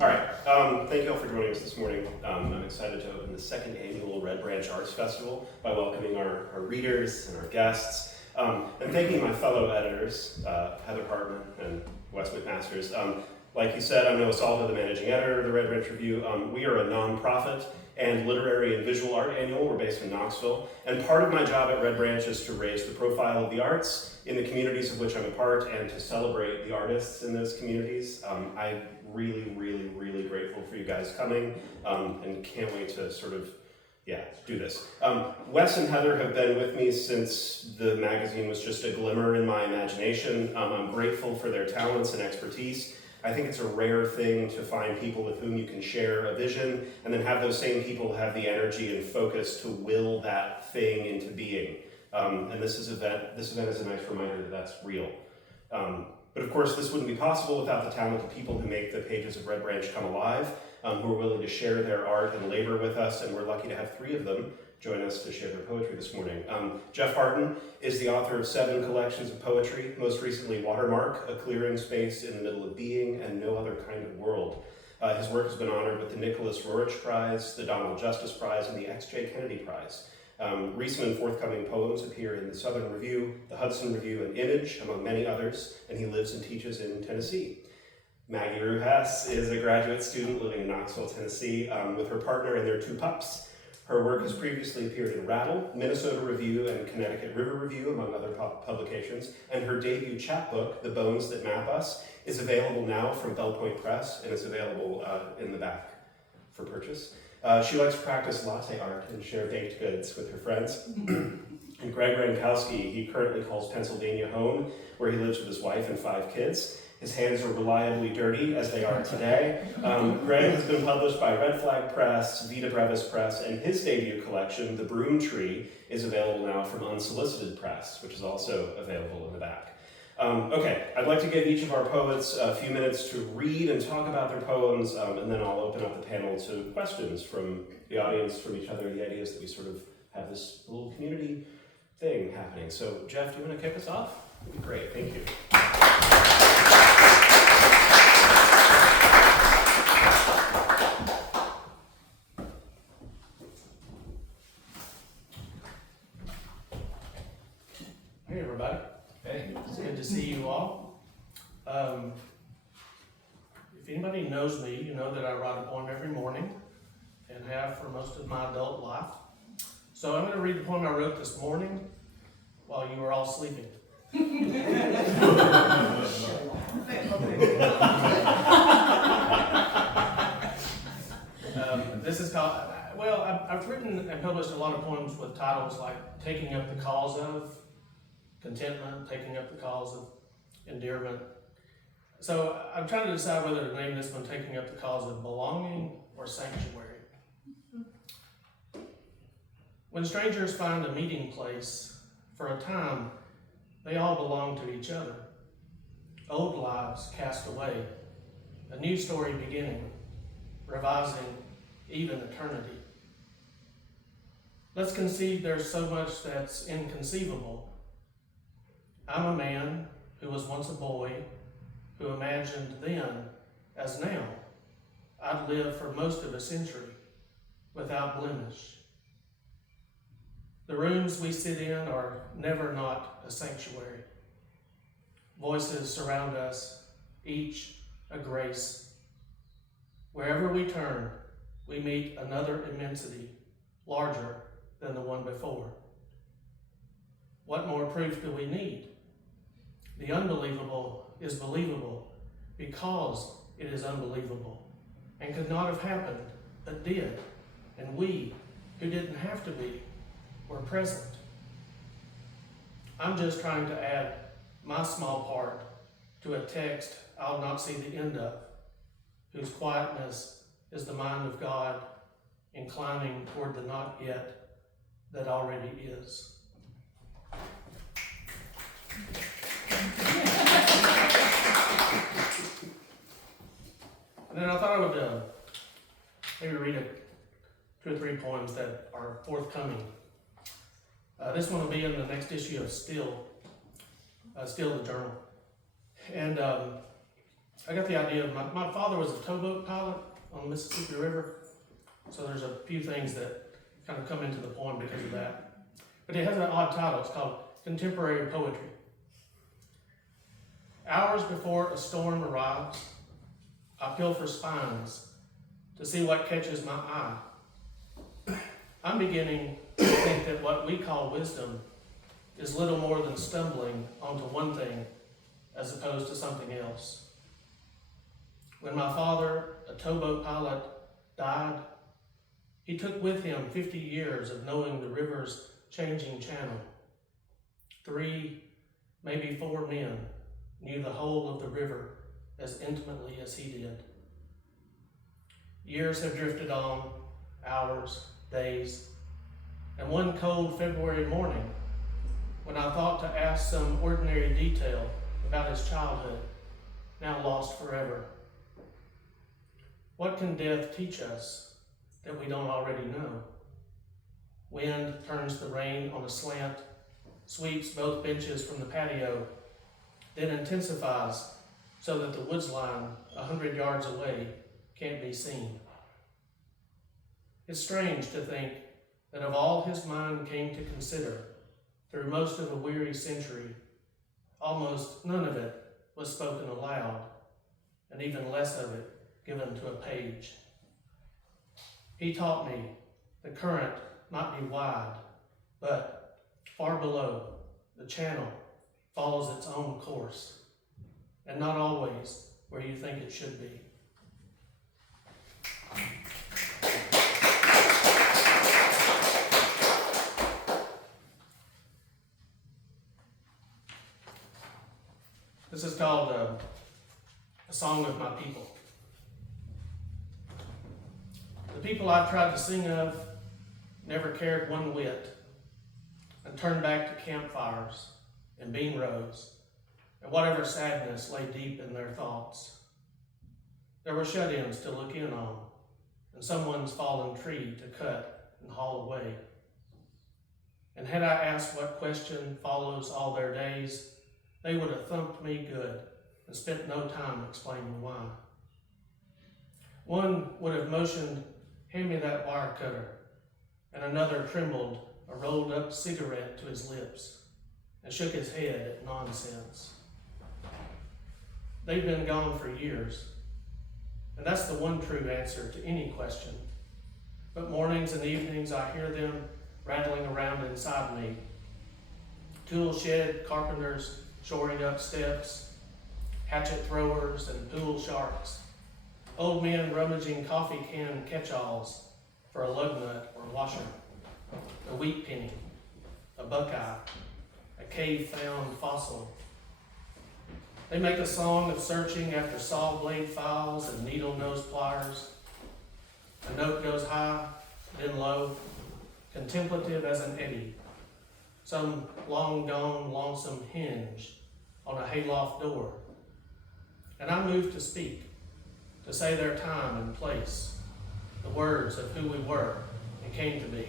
All right, thank you all for joining us this morning. I'm excited to open the second annual Red Branch Arts Festival by welcoming our readers and our guests, and thanking my fellow editors, Heather Hartman and Wes McMasters. Like you said, I'm Noah Salva, the managing editor of the Red Branch Review. We are a nonprofit and literary and visual art annual. We're based in Knoxville, and part of my job at Red Branch is to raise the profile of the arts in the communities of which I'm a part and to celebrate the artists in those communities. I'm really grateful for you guys coming, and can't wait to sort of, do this. Wes and Heather have been with me since the magazine was just a glimmer in my imagination. I'm grateful for their talents and expertise. I think it's a rare thing to find people with whom you can share a vision and then have those same people have the energy and focus to will that thing into being. And this event is a nice reminder that that's real. But of course, this wouldn't be possible without the talented people who make the pages of Red Branch come alive, who are willing to share their art and labor with us, and we're lucky to have 3 of them join us to share their poetry this morning. Jeff Hardin is the author of 7 collections of poetry, most recently Watermark, A Clearing Space in the Middle of Being, and No Other Kind of World. His work has been honored with the Nicholas Roerich Prize, the Donald Justice Prize, and the X.J. Kennedy Prize. Recent and forthcoming poems appear in the Southern Review, the Hudson Review, and Image, among many others, and he lives and teaches in Tennessee. Maggie Hess is a graduate student living in Knoxville, Tennessee, with her partner and their 2 pups. Her work has previously appeared in Rattle, Minnesota Review, and Connecticut River Review, among other publications, and her debut chapbook, The Bones That Map Us, is available now from Bell Point Press, and is available in the back for purchase. She likes to practice latte art and share baked goods with her friends. And Greg Ramkawsky, he currently calls Pennsylvania home, where he lives with his wife and 5 kids. His hands are reliably dirty, as they are today. Greg has been published by Red Flag Press, Vita Brevis Press, and his debut collection, The Broom Tree, is available now from Unsolicited Press, which is also available in the back. Okay, I'd like to give each of our poets a few minutes to read and talk about their poems, and then I'll open up the panel to questions from the audience, from each other, the ideas that we sort of have this little community thing happening. So, Jeff, do you want to kick us off? That'd be great, thank you. Hey, everybody. Hey. It's good to see you all. If anybody knows me, you know that I write a poem every morning and have for most of my adult life. So I'm going to read the poem I wrote this morning while you were all sleeping. This is called, I've written and published a lot of poems with titles like Taking Up the Cause of, Contentment, Taking Up the Cause of, Endearment. So I'm trying to decide whether to name this one Taking Up the Cause of Belonging or Sanctuary. When strangers find a meeting place, for a time, they all belong to each other. Old lives cast away, a new story beginning, revising even eternity. Let's concede there's so much that's inconceivable. I'm a man who was once a boy, who imagined then, as now, I'd live for most of a century without blemish. The rooms we sit in are never not a sanctuary. Voices surround us, each a grace. Wherever we turn, we meet another immensity, larger than the one before. What more proof do we need? The unbelievable is believable because it is unbelievable and could not have happened, but did. And we, who didn't have to be, were present. I'm just trying to add my small part to a text I'll not see the end of, whose quietness is the mind of God inclining toward the not yet that already is. And then I thought I would maybe read 2 or 3 poems that are forthcoming. This one will be in the next issue of Still the Journal. And I got the idea of my father was a towboat pilot on the Mississippi River, so there's a few things that kind of come into the poem because of that. But it has an odd title. It's called Contemporary Poetry. Hours before a storm arrives, I feel for spines to see what catches my eye. I'm beginning to think that what we call wisdom is little more than stumbling onto one thing as opposed to something else. When my father, a towboat pilot, died, he took with him 50 years of knowing the river's changing channel. 3, maybe 4 men knew the whole of the river as intimately as he did. Years have drifted on, hours, days, and one cold February morning, when I thought to ask some ordinary detail about his childhood, now lost forever. What can death teach us that we don't already know? Wind turns the rain on a slant, sweeps both benches from the patio, then intensifies so that the woods line 100 yards away can't be seen. It's strange to think that of all his mind came to consider through most of a weary century, almost none of it was spoken aloud, and even less of it given to a page. He taught me the current might be wide, but far below, the channel follows its own course, and not always where you think it should be. This is called A Song of My People. The people I've tried to sing of never cared one whit, and turned back to campfires and bean rows, and whatever sadness lay deep in their thoughts. There were shut-ins to look in on, and someone's fallen tree to cut and haul away. And had I asked what question follows all their days, they would have thumped me good and spent no time explaining why. One would have motioned, "Hand me that wire cutter," and another trembled a rolled up cigarette to his lips and shook his head at nonsense. They've been gone for years, and that's the one true answer to any question. But mornings and evenings I hear them rattling around inside me. Tool shed carpenters shoring up steps, hatchet throwers and pool sharks, old men rummaging coffee can catch-alls for a lug nut or washer, a wheat penny, a buckeye, a cave-found fossil. They make a song of searching after saw blade files and needle nose pliers. A note goes high, then low, contemplative as an eddy, some long-gone lonesome hinge on a hayloft door. And I move to speak, to say their time and place, the words of who we were and came to be.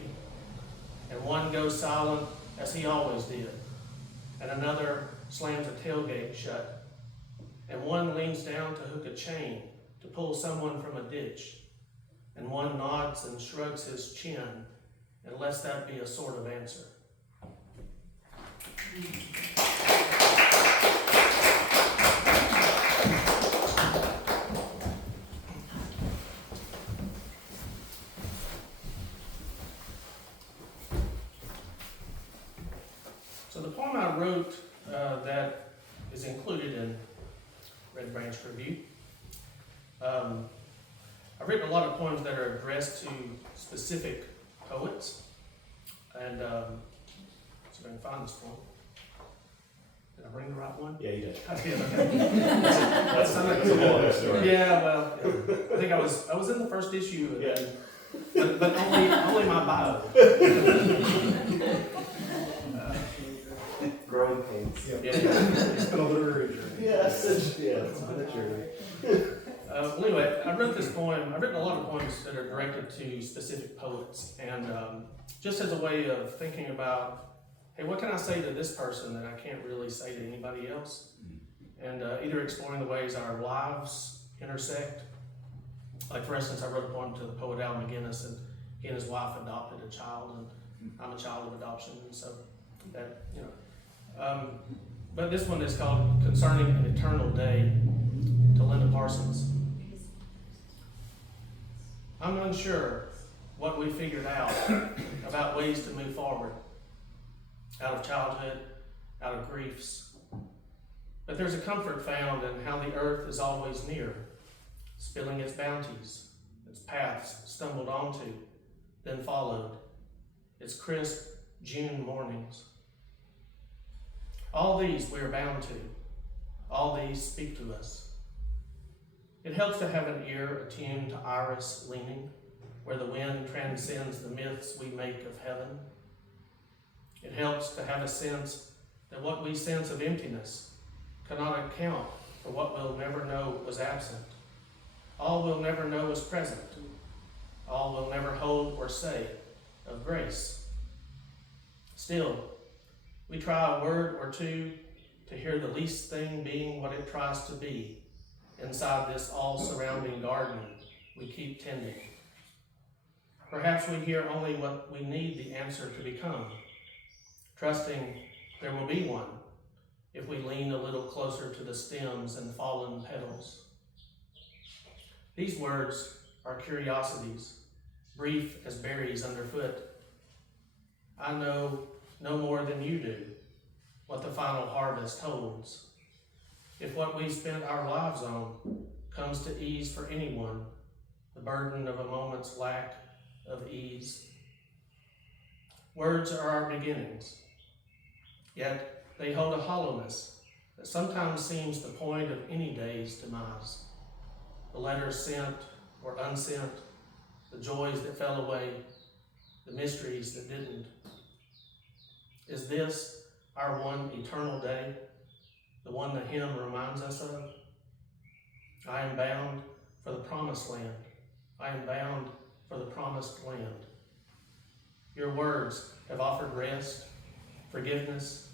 And one goes silent as he always did, and another slams a tailgate shut, and one leans down to hook a chain to pull someone from a ditch, and one nods and shrugs his chin and lets that be a sort of answer. So the poem I wrote that is included in Red Branch Review. I've written a lot of poems that are addressed to specific poets, and so I can find this poem. Did I bring the right one? Yeah, you did. I did. Okay. That's a whole other story. Yeah, well, I think I was in the first issue, and, but only my bio. Growing pains. Yeah. It's been a literary journey. Yes, it's been a journey. Well, anyway, I wrote this poem. I've written a lot of poems that are directed to specific poets, and just as a way of thinking about, hey, what can I say to this person that I can't really say to anybody else? and either exploring the ways our lives intersect. Like, for instance, I wrote a poem to the poet Al McGinnis, and he and his wife adopted a child, and I'm a child of adoption, and so that, but this one is called Concerning an Eternal Day, to Linda Parsons. I'm unsure what we figured out about ways to move forward, out of childhood, out of griefs. But there's a comfort found in how the earth is always near, spilling its bounties, its paths stumbled onto, then followed, its crisp June mornings. All these we are bound to, all these speak to us. It helps to have an ear attuned to iris leaning, where the wind transcends the myths we make of heaven. It helps to have a sense that what we sense of emptiness cannot account for what we'll never know was absent. All we'll never know is present. All we'll never hold or say of grace. Still, we try a word or two to hear the least thing being what it tries to be inside this all-surrounding garden we keep tending. Perhaps we hear only what we need the answer to become, trusting there will be one if we lean a little closer to the stems and fallen petals. These words are curiosities, brief as berries underfoot. I know no more than you do what the final harvest holds. If what we spent our lives on comes to ease for anyone the burden of a moment's lack of ease. Words are our beginnings, yet they hold a hollowness that sometimes seems the point of any day's demise. The letters sent or unsent, the joys that fell away, the mysteries that didn't. Is this our one eternal day, the one the hymn reminds us of? I am bound for the promised land. I am bound for the promised land. Your words have offered rest, forgiveness,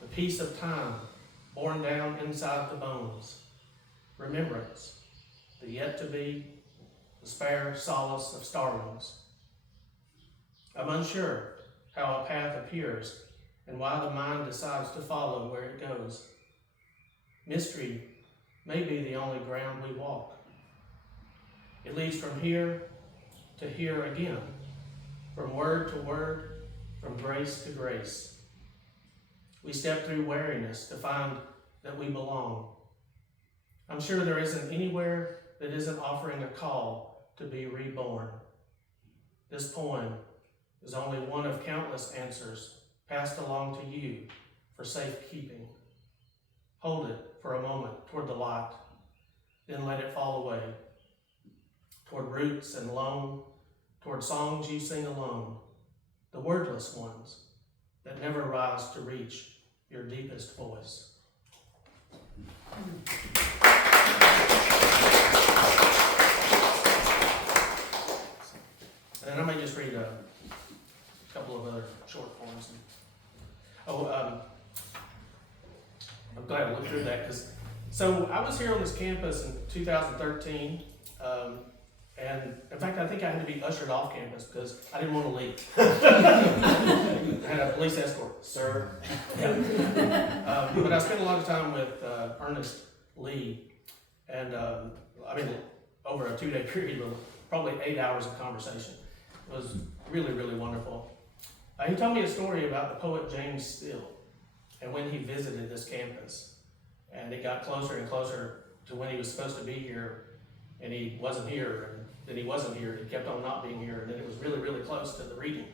the peace of time borne down inside the bones, remembrance, the yet to be, the spare solace of starlings. I'm unsure how a path appears and why the mind decides to follow where it goes. Mystery may be the only ground we walk. It leads from here to here again, from word to word, from grace to grace. We step through weariness to find that we belong. I'm sure there isn't anywhere that isn't offering a call to be reborn. This poem is only one of countless answers passed along to you for safekeeping. Hold it for a moment toward the light, then let it fall away, toward roots and loam, toward songs you sing alone, the wordless ones that never rise to reach your deepest voice. And I may just read a couple of other short poems. I'm glad I looked through that so I was here on this campus in 2013, and in fact I think I had to be ushered off campus because I didn't want to leave. I had a police escort, sir. But I spent a lot of time with Ernest Lee, and over a 2-day period, probably 8 hours of conversation. It was really, really wonderful. He told me a story about the poet James Steele and when he visited this campus. And it got closer and closer to when he was supposed to be here, and he wasn't here, and then he wasn't here, he kept on not being here, and then it was really, really close to the reading.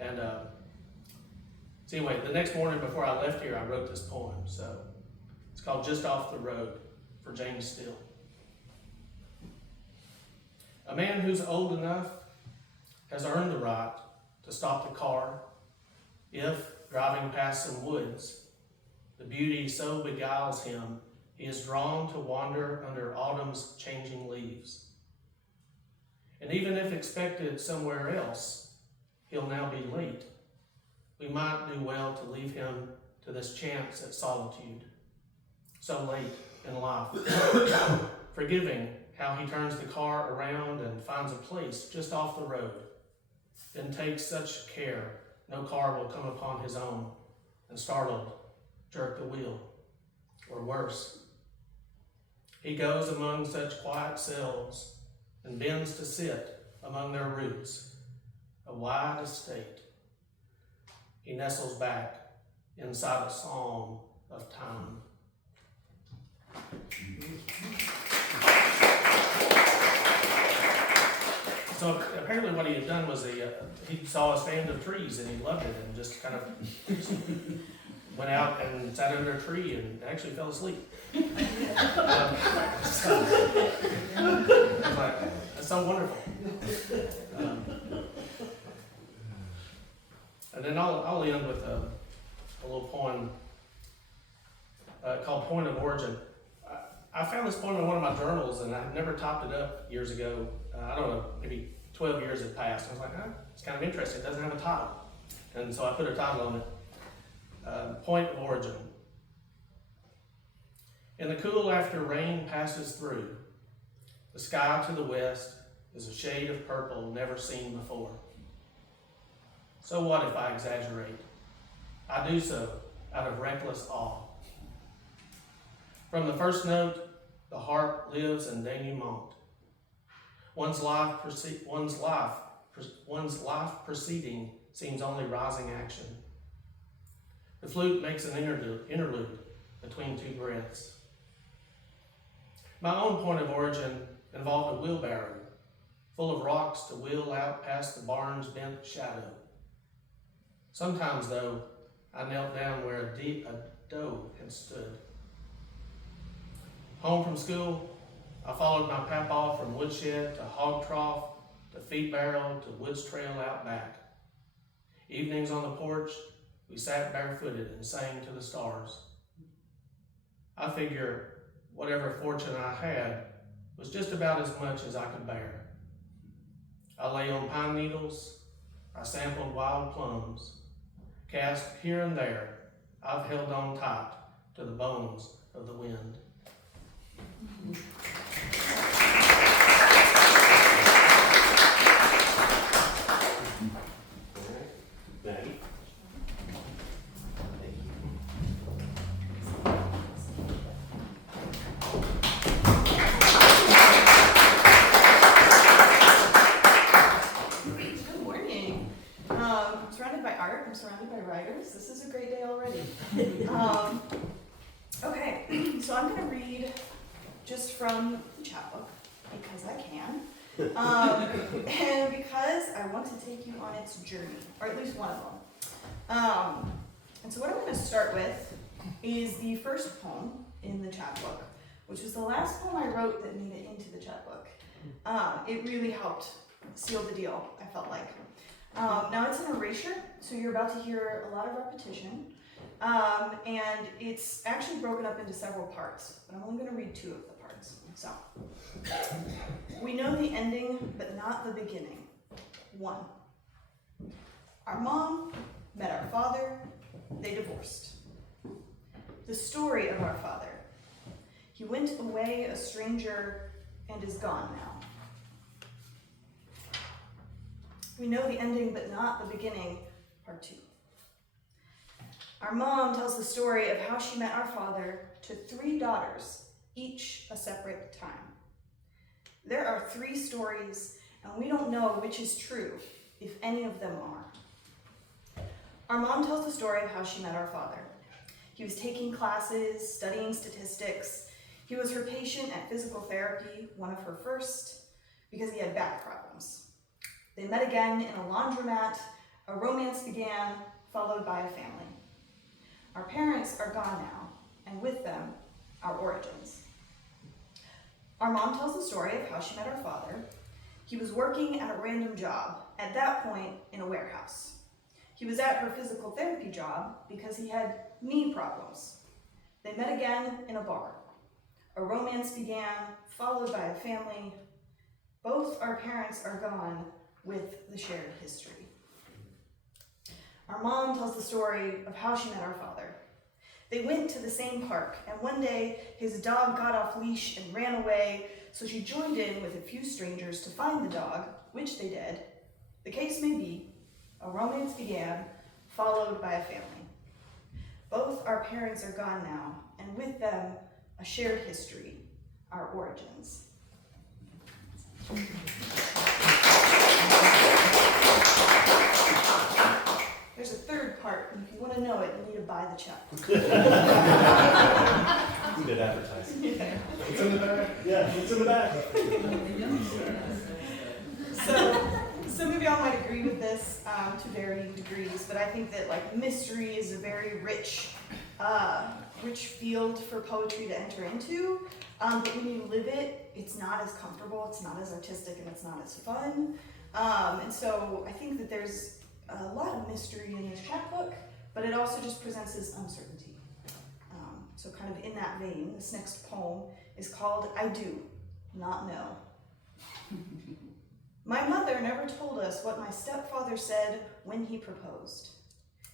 And so anyway, the next morning before I left here, I wrote this poem. So it's called Just Off the Road for James Steele. A man who's old enough has earned the right to stop the car if, driving past some woods, the beauty so beguiles him, he is drawn to wander under autumn's changing leaves. And even if expected somewhere else, he'll now be late. We might do well to leave him to this chance at solitude. so late in life. Forgiving how he turns the car around and finds a place just off the road, then takes such care no car will come upon his own, and startled, jerk the wheel, or worse. He goes among such quiet selves and bends to sit among their roots, a wide estate. He nestles back inside a psalm of time. So apparently what he had done was he saw a stand of trees and he loved it and just kind of went out and sat under a tree and actually fell asleep. So, I was like, that's so wonderful. And then I'll end with a little poem called Point of Origin. I found this poem in one of my journals and I had never topped it up years ago. I don't know, maybe 12 years had passed. I was like, it's kind of interesting. It doesn't have a title. And so I put a title on it. Point of Origin. In the cool after rain passes through, the sky to the west is a shade of purple never seen before. So what if I exaggerate? I do so out of reckless awe. From the first note, the harp lives in denouement. One's life proceeding seems only rising action. The flute makes an interlude between two breaths. My own point of origin involved a wheelbarrow full of rocks to wheel out past the barn's bent shadow. Sometimes, though, I knelt down where a doe had stood. Home from school, I followed my papaw from woodshed to hog trough to feed barrel to woods trail out back. Evenings on the porch, we sat barefooted and sang to the stars. I figure whatever fortune I had was just about as much as I could bear. I lay on pine needles, I sampled wild plums, cast here and there, I've held on tight to the bones of the wind. Maggie? Thank you. Good morning. I'm surrounded by art, I'm surrounded by writers. This is a great day already. Okay, so I'm going to read just from the chapbook because I can. And because I want to take you on its journey, or at least one of them. And so what I'm going to start with is the first poem in the chapbook, which was the last poem I wrote that made it into the chapbook. It really helped seal the deal, I felt like. Now it's an erasure, so you're about to hear a lot of repetition. And it's actually broken up into several parts, but I'm only going to read two of the parts. So, we know the ending, but not the beginning. 1. Our mom met our father, they divorced. The story of our father. He went away a stranger and is gone now. We know the ending, but not the beginning. Part 2. Our mom tells the story of how she met our father to 3 daughters, each a separate time. There are 3 stories, and we don't know which is true, if any of them are. Our mom tells the story of how she met our father. He was taking classes, studying statistics. He was her patient at physical therapy, one of her first, because he had back problems. They met again in a laundromat. A romance began, followed by a family. Our parents are gone now, and with them, our origins. Our mom tells the story of how she met our father. He was working at a random job, at that point in a warehouse. He was at her physical therapy job because he had knee problems. They met again in a bar. A romance began, followed by a family. Both our parents are gone with the shared history. Our mom tells the story of how she met our father. They went to the same park, and one day his dog got off leash and ran away, so she joined in with a few strangers to find the dog, which they did. The case may be, a romance began, followed by a family. Both our parents are gone now, and with them, a shared history, our origins. There's a third part, and if you want to know it, you need to buy the chapbook. Good advertising. Yeah. It's in the back. Yeah, it's in the back. So, some of y'all might agree with this to varying degrees, but I think that like mystery is a very rich field for poetry to enter into. But when you live it, it's not as comfortable, it's not as artistic, and it's not as fun. And so I think that there's a lot of mystery in this chapbook, but it also just presents as uncertainty. So kind of in that vein, this next poem is called I Do Not Know. My mother never told us what my stepfather said when he proposed.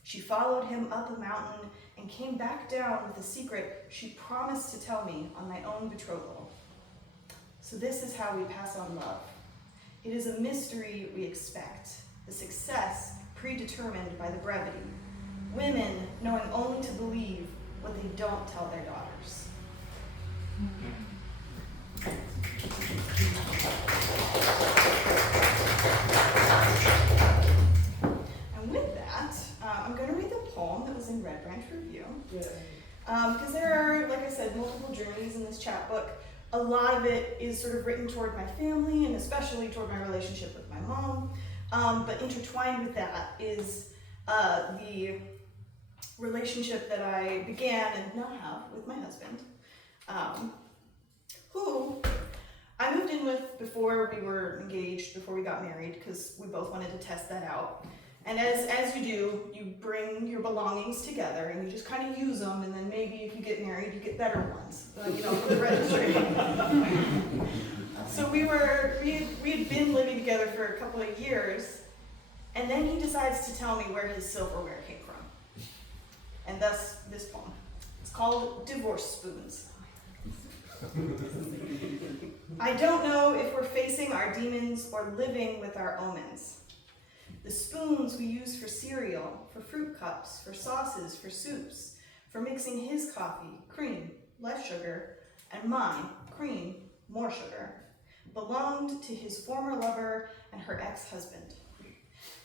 She followed him up a mountain and came back down with a secret she promised to tell me on my own betrothal. So this is how we pass on love. It is a mystery we expect, the success predetermined by the brevity. Women knowing only to believe what they don't tell their daughters. And with that, I'm going to read the poem that was in Red Branch Review. Because there are, like I said, multiple journeys in this chapbook. A lot of it is sort of written toward my family and especially toward my relationship with my mom. But intertwined with that is the relationship that I began and now have with my husband, who I moved in with before we were engaged, before we got married, because we both wanted to test that out. And as you do, you bring your belongings together and you just kind of use them, and then maybe if you get married, you get better ones, for the registry. So we had been living together for a couple of years, and then he decides to tell me where his silverware came from. And thus this poem. It's called Divorce Spoons. I don't know if we're facing our demons or living with our omens. The spoons we use for cereal, for fruit cups, for sauces, for soups, for mixing his coffee, cream, less sugar, and mine, cream, more sugar, belonged to his former lover and her ex-husband.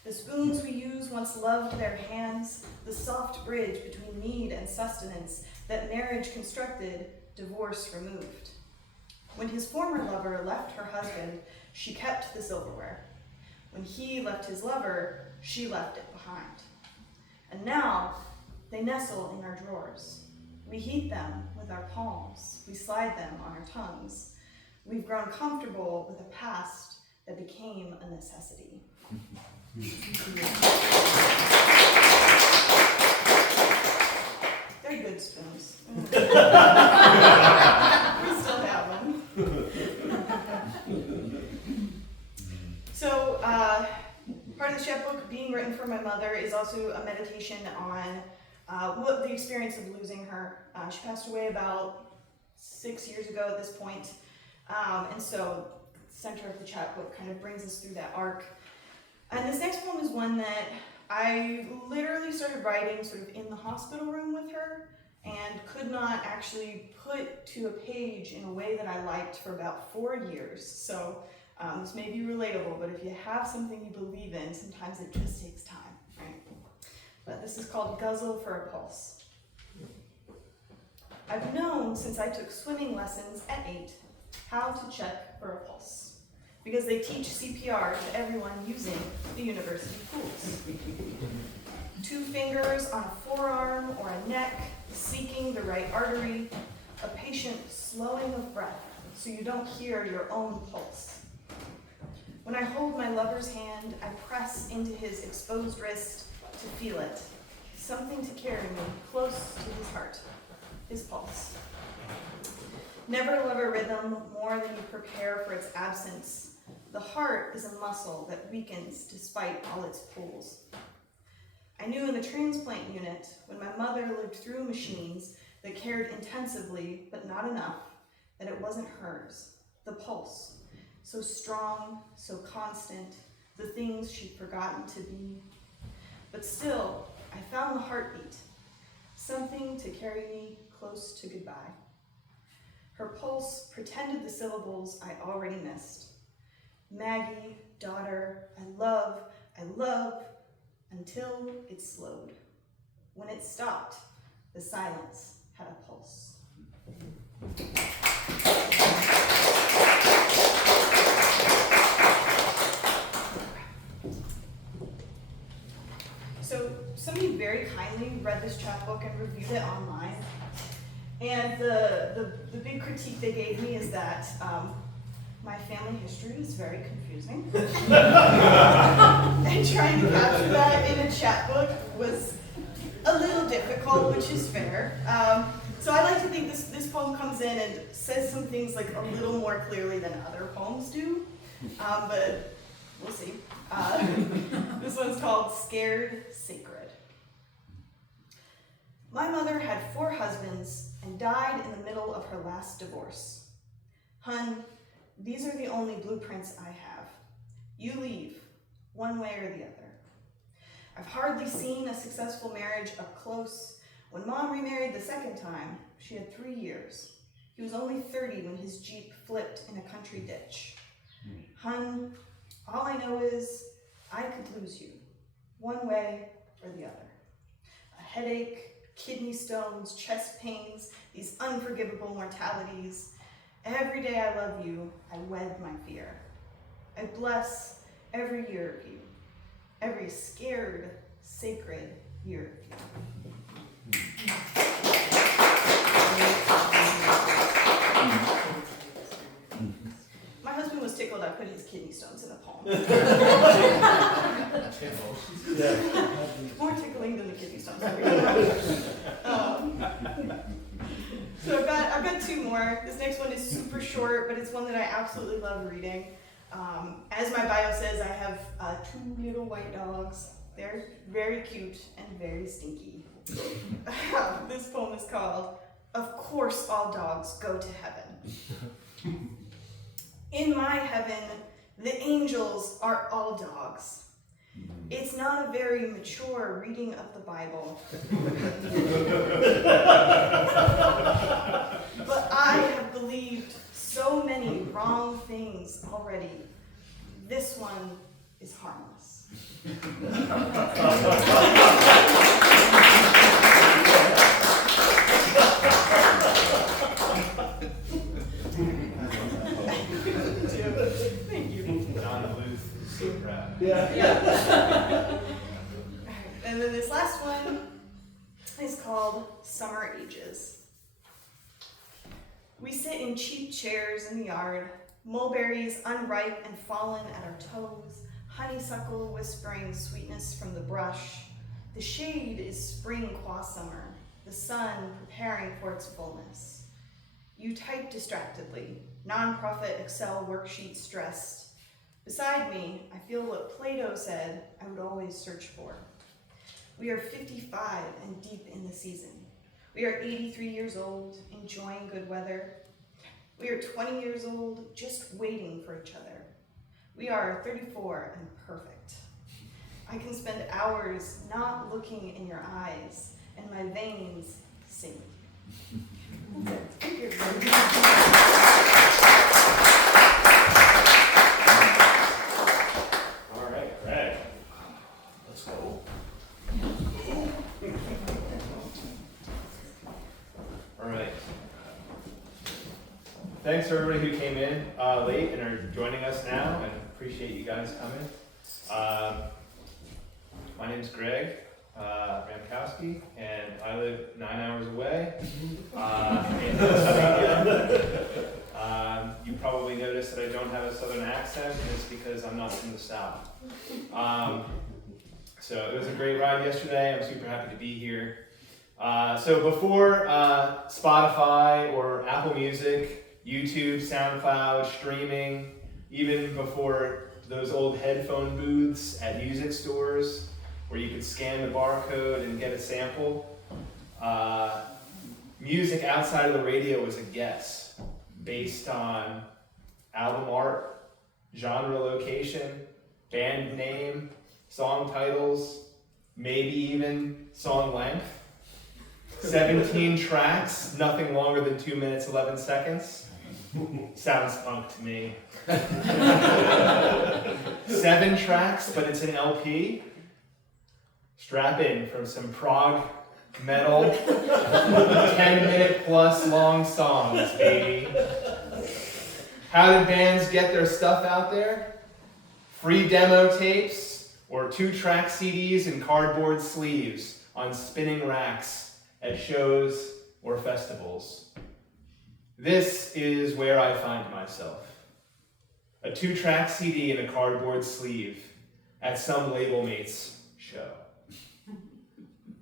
The spoons we use once loved their hands, the soft bridge between need and sustenance that marriage constructed, divorce removed. When his former lover left her husband, she kept the silverware. When he left his lover, she left it behind. And now, they nestle in our drawers. We heat them with our palms. We slide them on our tongues. We've grown comfortable with a past that became a necessity. They're good spoons. We still have them. So, part of the chapbook being written for my mother is also a meditation on what the experience of losing her. She passed away about 6 years ago at this point. And so the center of the chapbook kind of brings us through that arc. And this next poem is one that I literally started writing sort of in the hospital room with her and could not actually put to a page in a way that I liked for about 4 years. So this may be relatable, but if you have something you believe in, sometimes it just takes time, right? But this is called Guzzle for a Pulse. I've known since I took swimming lessons at 8 how to check for a pulse, because they teach CPR to everyone using the university pools. 2 fingers on a forearm or a neck, seeking the right artery, a patient slowing of breath so you don't hear your own pulse. When I hold my lover's hand, I press into his exposed wrist to feel it, something to carry me close to his heart, his pulse. Never love a rhythm more than you prepare for its absence. The heart is a muscle that weakens despite all its pulls. I knew in the transplant unit, when my mother lived through machines that cared intensively, but not enough, that it wasn't hers. The pulse, so strong, so constant, the things she'd forgotten to be. But still, I found the heartbeat, something to carry me close to goodbye. Her pulse pretended the syllables I already missed. Maggie, daughter, I love, until it slowed. When it stopped, the silence had a pulse. So somebody very kindly read this chapbook and reviewed it online. And the big critique they gave me is that my family history is very confusing. And trying to capture that in a chapbook was a little difficult, which is fair. So I like to think this poem comes in and says some things like a little more clearly than other poems do, but we'll see. This one's called Scared Sacred. My mother had 4 husbands and died in the middle of her last divorce. Hun, these are the only blueprints I have. You leave, one way or the other. I've hardly seen a successful marriage up close. When Mom remarried the second time, she had 3 years. He was only 30 when his Jeep flipped in a country ditch. Hun, all I know is I could lose you, one way or the other. A headache, kidney stones, chest pains, these unforgivable mortalities. Every day I love you, I wed my fear. I bless every year of you, every scared, sacred year of you. My husband was tickled I put his kidney stones in the poem. More tickling than the kidney stones. So I've got 2 more. This next one is super short, but it's one that I absolutely love reading. As my bio says, I have 2 little white dogs. They're very cute and very stinky. This poem is called, Of Course All Dogs Go to Heaven. In my heaven, the angels are all dogs. It's not a very mature reading of the Bible. But I have believed so many wrong things already. This one is harmless. Thank you. John Bluth is so proud. Yeah. And then this last one is called Summer Ages. We sit in cheap chairs in the yard, mulberries unripe and fallen at our toes, honeysuckle whispering sweetness from the brush. The shade is spring qua summer, the sun preparing for its fullness. You type distractedly, nonprofit Excel worksheet stressed. Beside me, I feel what Plato said I would always search for. We are 55 and deep in the season. We are 83 years old, enjoying good weather. We are 20 years old, just waiting for each other. We are 34 and perfect. I can spend hours not looking in your eyes, and my veins sing. Thank you. All right, Greg. Let's go. All right. Thanks for everybody who came in late and are joining us now. I appreciate you guys coming. My name's Greg Ramkawsky, and I live 9 hours away. You probably noticed that I don't have a southern accent, and it's because I'm not from the South. So it was a great ride yesterday. I'm super happy to be here. So before Spotify or Apple Music, YouTube, SoundCloud, streaming, even before those old headphone booths at music stores, where you could scan the barcode and get a sample. Music outside of the radio was a guess based on album art, genre location, band name, song titles, maybe even song length. 17 tracks, nothing longer than 2 minutes, 11 seconds. Sounds punk to me. 7 tracks, but it's an LP. Strap in from some prog metal, 10-minute plus long songs, baby. How did bands get their stuff out there? Free demo tapes or 2-track CDs in cardboard sleeves on spinning racks at shows or festivals. This is where I find myself. A 2-track CD in a cardboard sleeve at some label mate's show.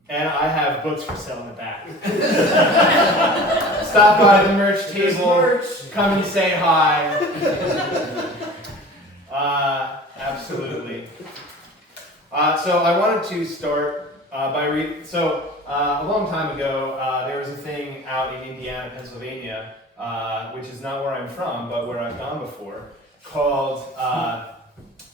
And I have books for sale in the back. Stop by the merch table, come and say hi. Absolutely. So I wanted to start by reading. So a long time ago, there was a thing out in Indiana, Pennsylvania, which is not where I'm from, but where I've gone before, called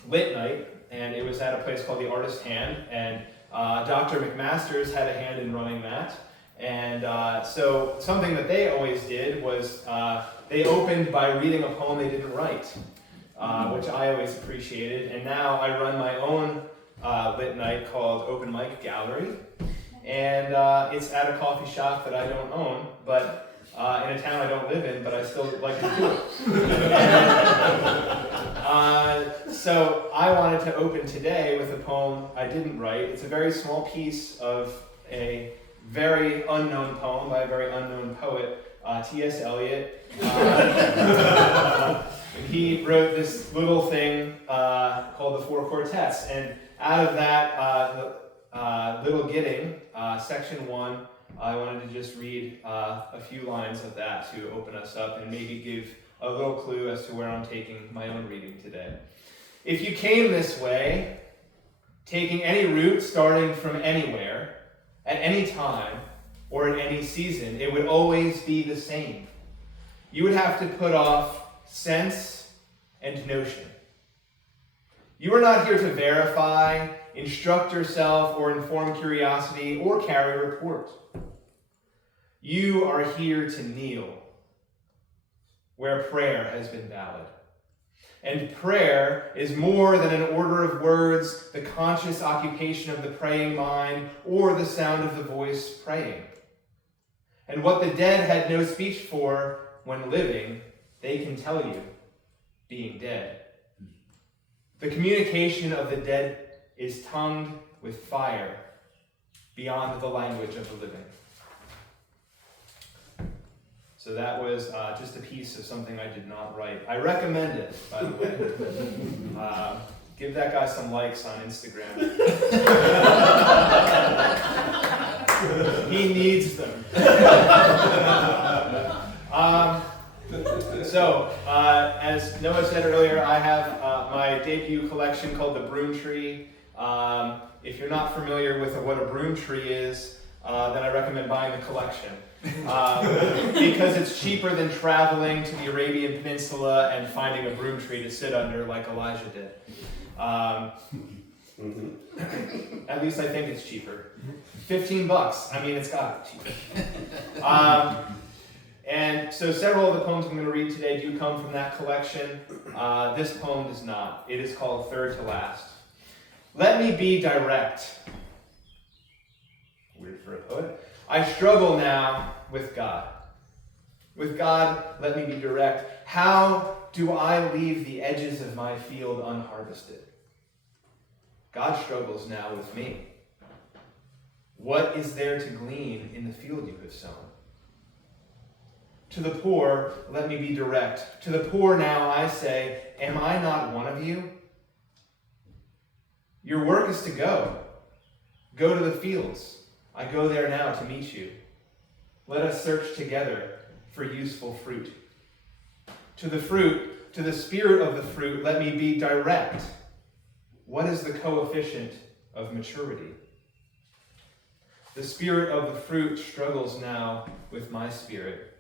Lit Night, and it was at a place called the Artist Hand, and Dr. McMasters had a hand in running that. And so something that they always did was they opened by reading a poem they didn't write, which I always appreciated. And now I run my own lit night called Open Mic Gallery. And it's at a coffee shop that I don't own, but in a town I don't live in, but I still like to do it. So I wanted to open today with a poem I didn't write. It's a very small piece of a very unknown poem by a very unknown poet, T.S. Eliot. He wrote this little thing called the Four Quartets, and out of that little Gidding, section 1, I wanted to just read a few lines of that to open us up and maybe give a little clue as to where I'm taking my own reading today. If you came this way, taking any route starting from anywhere, at any time, or in any season, it would always be the same. You would have to put off sense and notion. You are not here to verify, instruct yourself, or inform curiosity, or carry a report. You are here to kneel, where prayer has been valid. And prayer is more than an order of words, the conscious occupation of the praying mind, or the sound of the voice praying. And what the dead had no speech for when living, they can tell you, being dead. The communication of the dead is tongued with fire beyond the language of the living. So that was just a piece of something I did not write. I recommend it, by the way. Give that guy some likes on Instagram. He needs them. As Noah said earlier, I have my debut collection called The Broom Tree. If you're not familiar with what a broom tree is, then I recommend buying the collection. Because it's cheaper than traveling to the Arabian Peninsula and finding a broom tree to sit under like Elijah did. At least I think it's cheaper. $15. I mean, it's got to be cheaper. And so several of the poems I'm going to read today do come from that collection. This poem does not. It is called Third to Last. Let me be direct. Weird for a poet. I struggle now with God. With God, let me be direct. How do I leave the edges of my field unharvested? God struggles now with me. What is there to glean in the field you have sown? To the poor, let me be direct. To the poor now I say, am I not one of you? Your work is to go. Go to the fields. I go there now to meet you. Let us search together for useful fruit. To the fruit, to the spirit of the fruit, let me be direct. What is the coefficient of maturity. The spirit of the fruit struggles now with my spirit.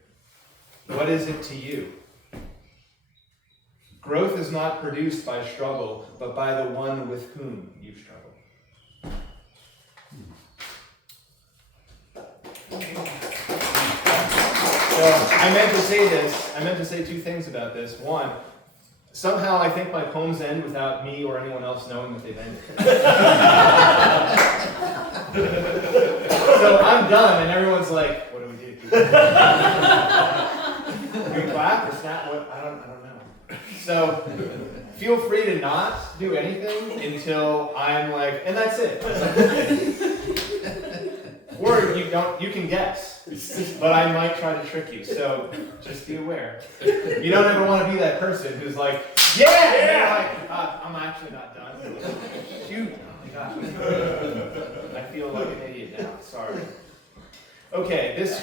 What is it to you? Growth is not produced by struggle, but by the one with whom you struggle. So I meant to say two things about this. One, somehow I think my poems end without me or anyone else knowing that they've ended. So I'm done, and everyone's like, "What do we do? Do we clap or snap? What? I don't know." So feel free to not do anything until I'm like, and that's it. Or you can guess, but I might try to trick you. So just be aware. You don't ever want to be that person who's like, yeah. Like, I'm actually not done. Shoot. Oh my gosh. I feel like an idiot now. Sorry. Okay, this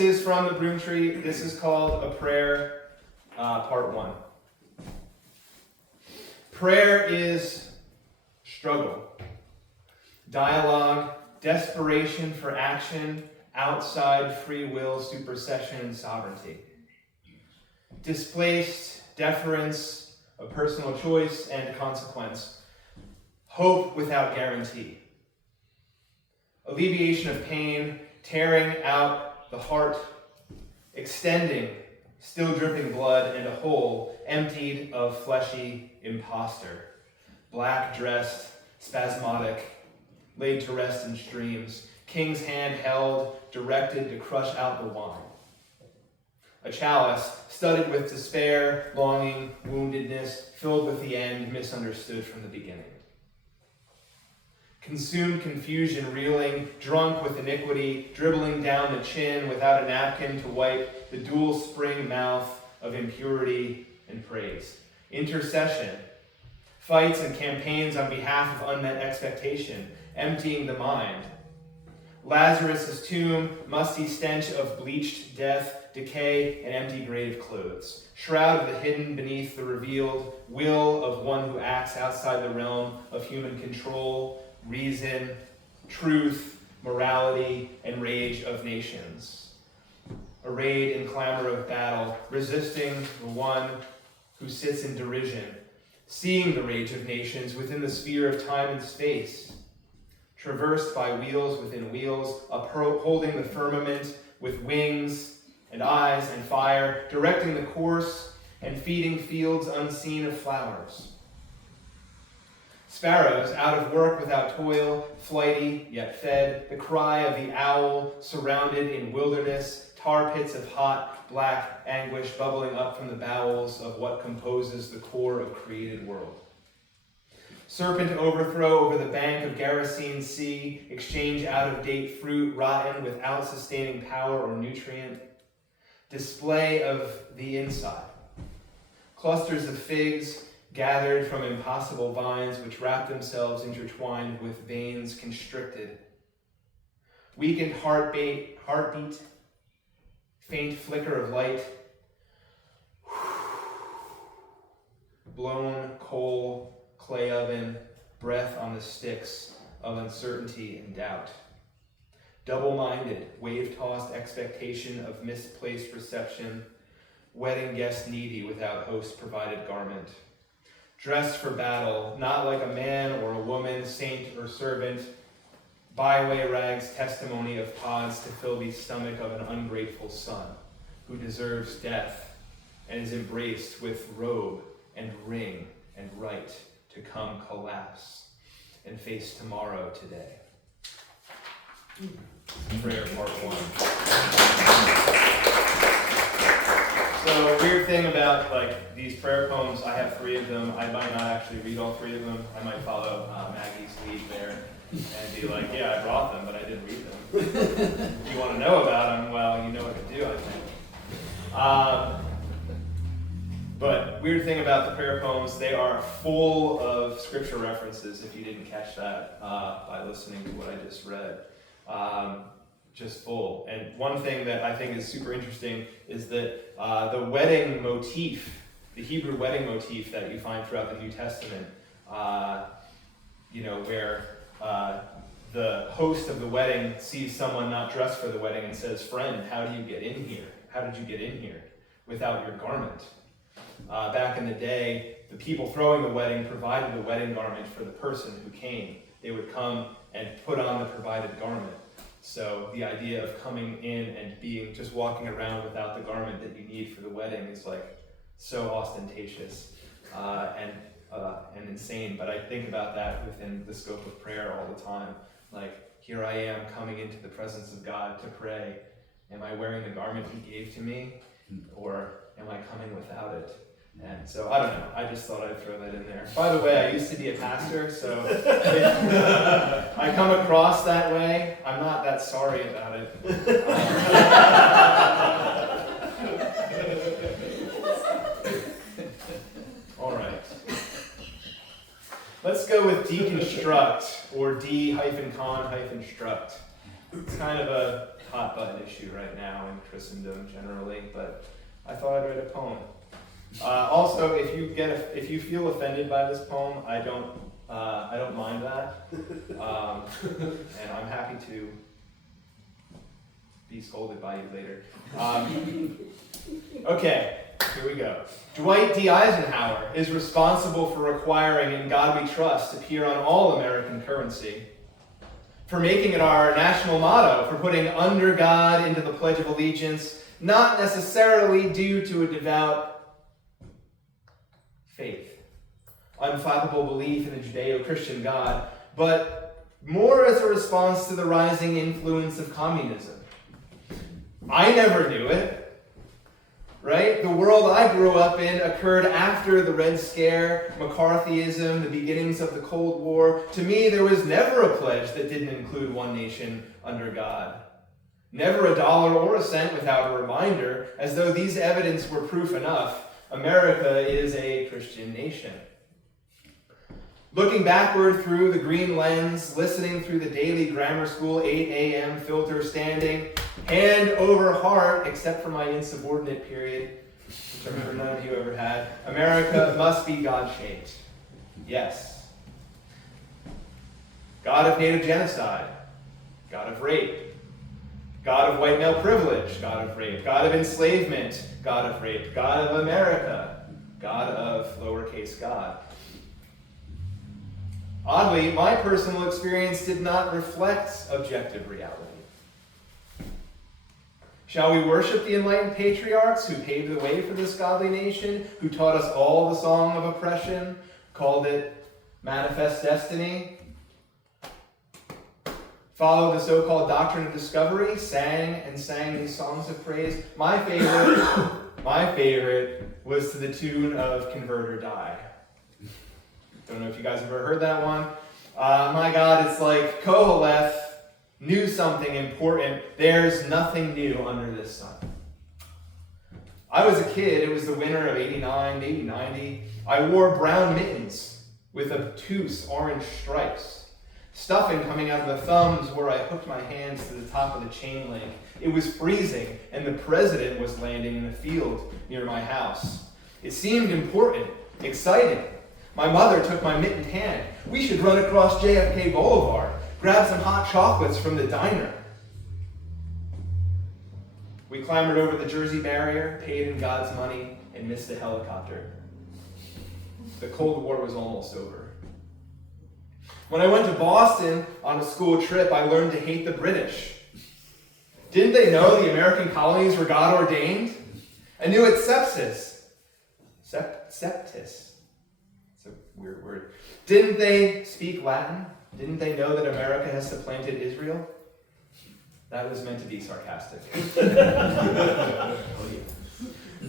is from the Broom Tree. This is called A Prayer, Part 1. Prayer is struggle, dialogue, desperation for action outside free will, supersession, and sovereignty. Displaced, deference of personal choice and consequence. Hope without guarantee. Alleviation of pain, tearing out the heart, extending, still dripping blood, and a hole emptied of fleshy imposter. Black-dressed, spasmodic, laid to rest in streams, king's hand held, directed to crush out the wine. A chalice studded with despair, longing, woundedness, filled with the end, misunderstood from the beginning. Consumed confusion, reeling, drunk with iniquity, dribbling down the chin without a napkin to wipe the dual spring mouth of impurity and praise. Intercession, fights and campaigns on behalf of unmet expectation, emptying the mind. Lazarus' tomb, musty stench of bleached death, decay, and empty grave clothes. Shroud of the hidden beneath the revealed, will of one who acts outside the realm of human control, reason, truth, morality, and rage of nations. Arrayed in clamor of battle, resisting the one who sits in derision, seeing the rage of nations within the sphere of time and space, traversed by wheels within wheels, upholding the firmament with wings and eyes and fire, directing the course and feeding fields unseen of flowers. Sparrows, out of work without toil, flighty yet fed, the cry of the owl, surrounded in wilderness, tar pits of hot, black anguish bubbling up from the bowels of what composes the core of created world. Serpent overthrow over the bank of Gerasene sea, exchange out-of-date fruit rotten without sustaining power or nutrient. Display of the inside. Clusters of figs gathered from impossible vines which wrap themselves intertwined with veins constricted. Weakened heartbeat, faint flicker of light. Blown coal, clay oven, breath on the sticks of uncertainty and doubt. Double-minded, wave-tossed expectation of misplaced reception, wedding guest needy without host-provided garment. Dressed for battle, not like a man or a woman, saint or servant, byway rags testimony of pods to fill the stomach of an ungrateful son who deserves death and is embraced with robe and ring and right to come collapse and face tomorrow today. Prayer part 1. So, weird thing about like these prayer poems, I have 3 of them. I might not actually read all 3 of them. I might follow Maggie's lead there and be like, yeah, I brought them, but I didn't read them. If you want to know about them, well, you know what to do, I think. But weird thing about the prayer poems, they are full of scripture references, if you didn't catch that by listening to what I just read. Just full. And one thing that I think is super interesting is that the wedding motif, the Hebrew wedding motif that you find throughout the New Testament, where the host of the wedding sees someone not dressed for the wedding and says, "Friend, how do you get in here? How did you get in here without your garment?" Back in the day, the people throwing the wedding provided the wedding garment for the person who came. They would come and put on the provided garment. So the idea of coming in and just walking around without the garment that you need for the wedding is like so ostentatious and insane. But I think about that within the scope of prayer all the time. Like, here I am coming into the presence of God to pray. Am I wearing the garment He gave to me, or am I coming without it? And so, I don't know, I just thought I'd throw that in there. By the way, I used to be a pastor, so if I come across that way, I'm not that sorry about it. All right. Let's go with deconstruct, or D-con-struct. It's kind of a hot button issue right now in Christendom generally, but I thought I'd write a poem. Also, if you feel offended by this poem, I don't mind that, and I'm happy to be scolded by you later. Okay, here we go. Dwight D. Eisenhower is responsible for requiring "In God We Trust" appear on all American currency, for making it our national motto, for putting "under God" into the Pledge of Allegiance, not necessarily due to a devout faith, unflappable belief in a Judeo-Christian God, but more as a response to the rising influence of communism. I never knew it, right? The world I grew up in occurred after the Red Scare, McCarthyism, the beginnings of the Cold War. To me, there was never a pledge that didn't include one nation under God. Never a dollar or a cent without a reminder, as though these evidence were proof enough. America is a Christian nation. Looking backward through the green lens, listening through the daily grammar school 8 a.m. filter, standing hand over heart, except for my insubordinate period, which I'm sure none of you ever had, America must be God-shaped. Yes. God of native genocide, God of rape, God of white male privilege, God of rape, God of enslavement, God of rape, God of America, God of lowercase God. Oddly, my personal experience did not reflect objective reality. Shall we worship the enlightened patriarchs who paved the way for this godly nation, who taught us all the song of oppression, called it manifest destiny? Followed the so-called doctrine of discovery, sang these songs of praise. My favorite was to the tune of Convert or Die. Don't know if you guys ever heard that one. My God, it's like Koheleth knew something important. There's nothing new under this sun. I was a kid. It was the winter of 89, maybe 90. I wore brown mittens with obtuse orange stripes. Stuffing coming out of the thumbs where I hooked my hands to the top of the chain link. It was freezing, and the president was landing in a field near my house. It seemed important, exciting. My mother took my mittened hand. We should run across JFK Boulevard, grab some hot chocolates from the diner. We clambered over the Jersey barrier, paid in God's money, and missed the helicopter. The Cold War was almost over. When I went to Boston on a school trip, I learned to hate the British. Didn't they know the American colonies were God ordained? I knew it's sepsis. Septis. It's a weird word. Didn't they speak Latin? Didn't they know that America has supplanted Israel? That was meant to be sarcastic.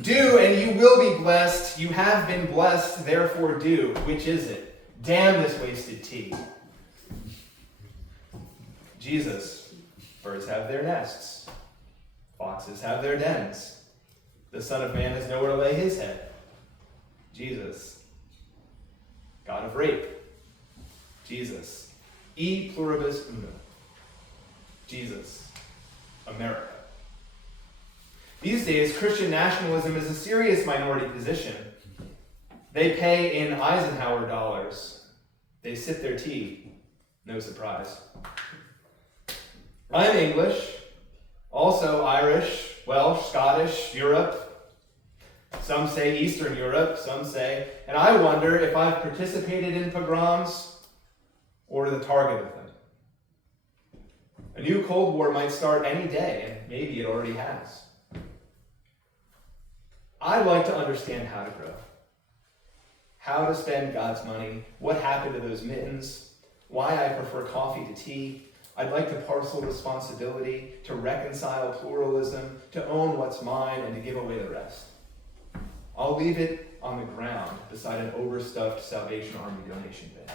Do, and you will be blessed. You have been blessed, therefore do. Which is it? Damn this wasted tea. Jesus. Birds have their nests. Foxes have their dens. The Son of Man has nowhere to lay his head. Jesus. God of rape. Jesus. E pluribus unum. Jesus. America. These days, Christian nationalism is a serious minority position. They pay in Eisenhower dollars. They sip their tea. No surprise. I'm English, also Irish, Welsh, Scottish, Europe. Some say Eastern Europe, some say, and I wonder if I've participated in pogroms or the target of them. A new Cold War might start any day, and maybe it already has. I'd like to understand how to grow, how to spend God's money, what happened to those mittens, why I prefer coffee to tea. I'd like to parcel responsibility, to reconcile pluralism, to own what's mine, and to give away the rest. I'll leave it on the ground beside an overstuffed Salvation Army donation bin.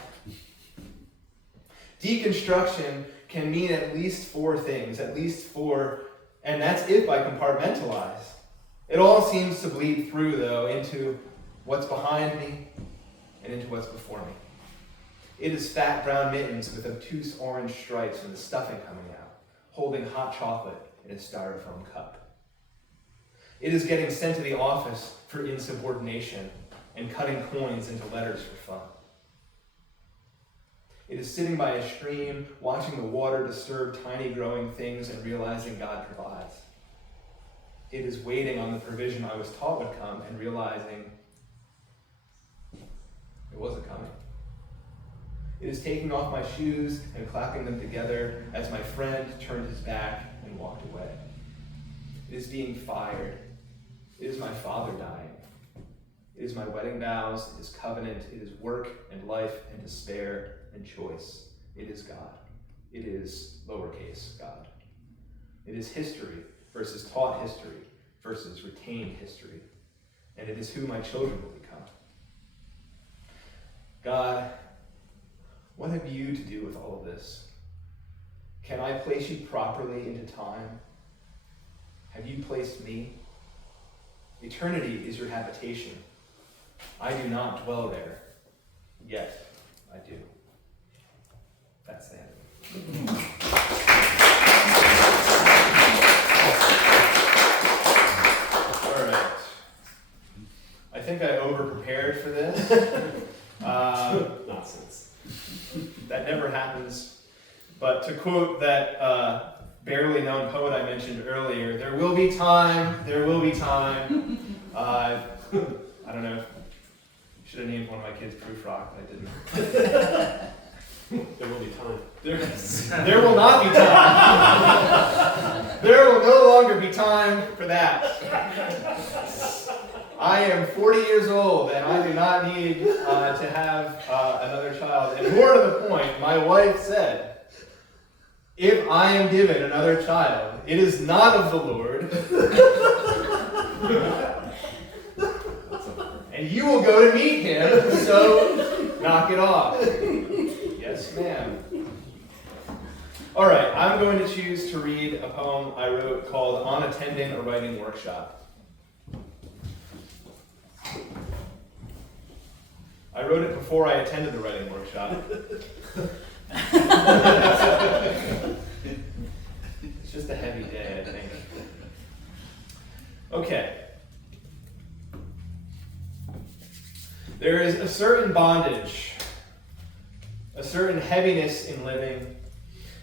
Deconstruction can mean at least 4 things, and that's if I compartmentalize. It all seems to bleed through, though, into what's behind me and into what's before me. It is fat brown mittens with obtuse orange stripes and the stuffing coming out, holding hot chocolate in a styrofoam cup. It is getting sent to the office for insubordination and cutting coins into letters for fun. It is sitting by a stream, watching the water disturb tiny growing things and realizing God provides. It is waiting on the provision I was taught would come and realizing it wasn't coming. It is taking off my shoes and clapping them together as my friend turned his back and walked away. It is being fired. It is my father dying. It is my wedding vows. It is covenant. It is work and life and despair and choice. It is God. It is lowercase God. It is history versus taught history versus retained history. And it is who my children will become. God, what have you to do with all of this? Can I place you properly into time? Have you placed me? Eternity is your habitation. I do not dwell there, yet I do. That's the end. All right. I think I over-prepared for this. Nonsense. That never happens. But to quote that barely known poet I mentioned earlier, there will be time. I don't know. Should have named one of my kids Proof Rock, but I didn't. There will be time. There will not be time. There will no longer be time for that. I am 40 years old and I do not need to have another child. And more to the point, my wife said, if I am given another child, it is not of the Lord. And you will go to meet him, so knock it off. Yes, ma'am. All right, I'm going to choose to read a poem I wrote called On Attending a Writing Workshop. I wrote it before I attended the writing workshop. It's just a heavy day, I think. Okay. There is a certain bondage, a certain heaviness in living.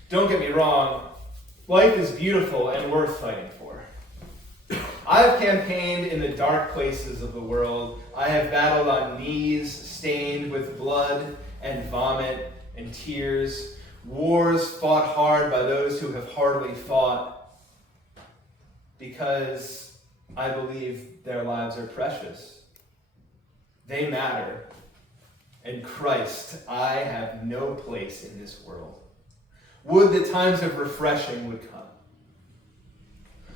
Don't get me wrong, life is beautiful and worth fighting for. I've campaigned in the dark places of the world. I have battled on knees stained with blood and vomit and tears. Wars fought hard by those who have hardly fought, because I believe their lives are precious. They matter. And Christ, I have no place in this world. Would that times of refreshing would come.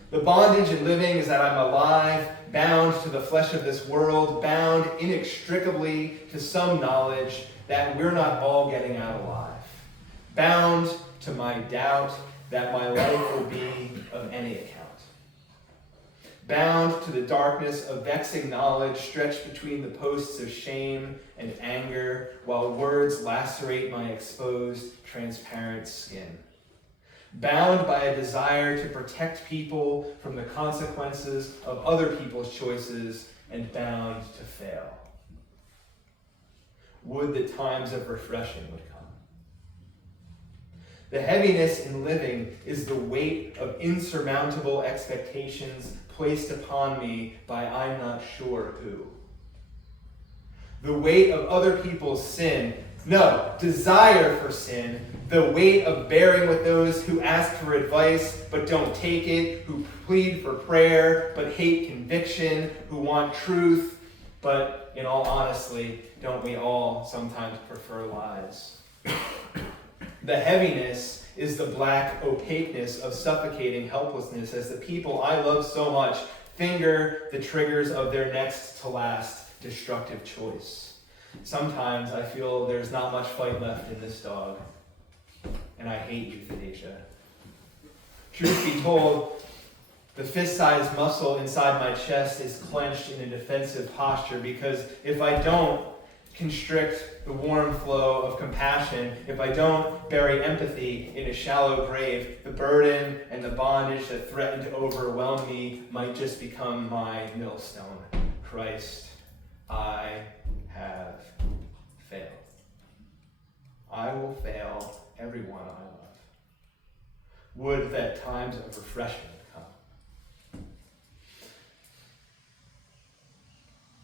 The bondage in living is that I'm alive, bound to the flesh of this world, bound inextricably to some knowledge that we're not all getting out alive, bound to my doubt that my life will be of any account, bound to the darkness of vexing knowledge stretched between the posts of shame and anger while words lacerate my exposed, transparent skin. Bound by a desire to protect people from the consequences of other people's choices, and bound to fail. would that times of refreshing would come. The heaviness in living is the weight of insurmountable expectations placed upon me by I'm not sure who. The weight of other people's sin, no, desire for sin, the weight of bearing with those who ask for advice but don't take it, who plead for prayer but hate conviction, who want truth, but in all honesty, don't we all sometimes prefer lies? The heaviness is the black opaqueness of suffocating helplessness as the people I love so much finger the triggers of their next to last destructive choice. Sometimes I feel there's not much fight left in this dog, and I hate euthanasia. Truth be told, the fist-sized muscle inside my chest is clenched in a defensive posture because if I don't constrict the warm flow of compassion, if I don't bury empathy in a shallow grave, the burden and the bondage that threaten to overwhelm me might just become my millstone. Christ, I have failed. I will fail everyone I love. Would that times of refreshment come.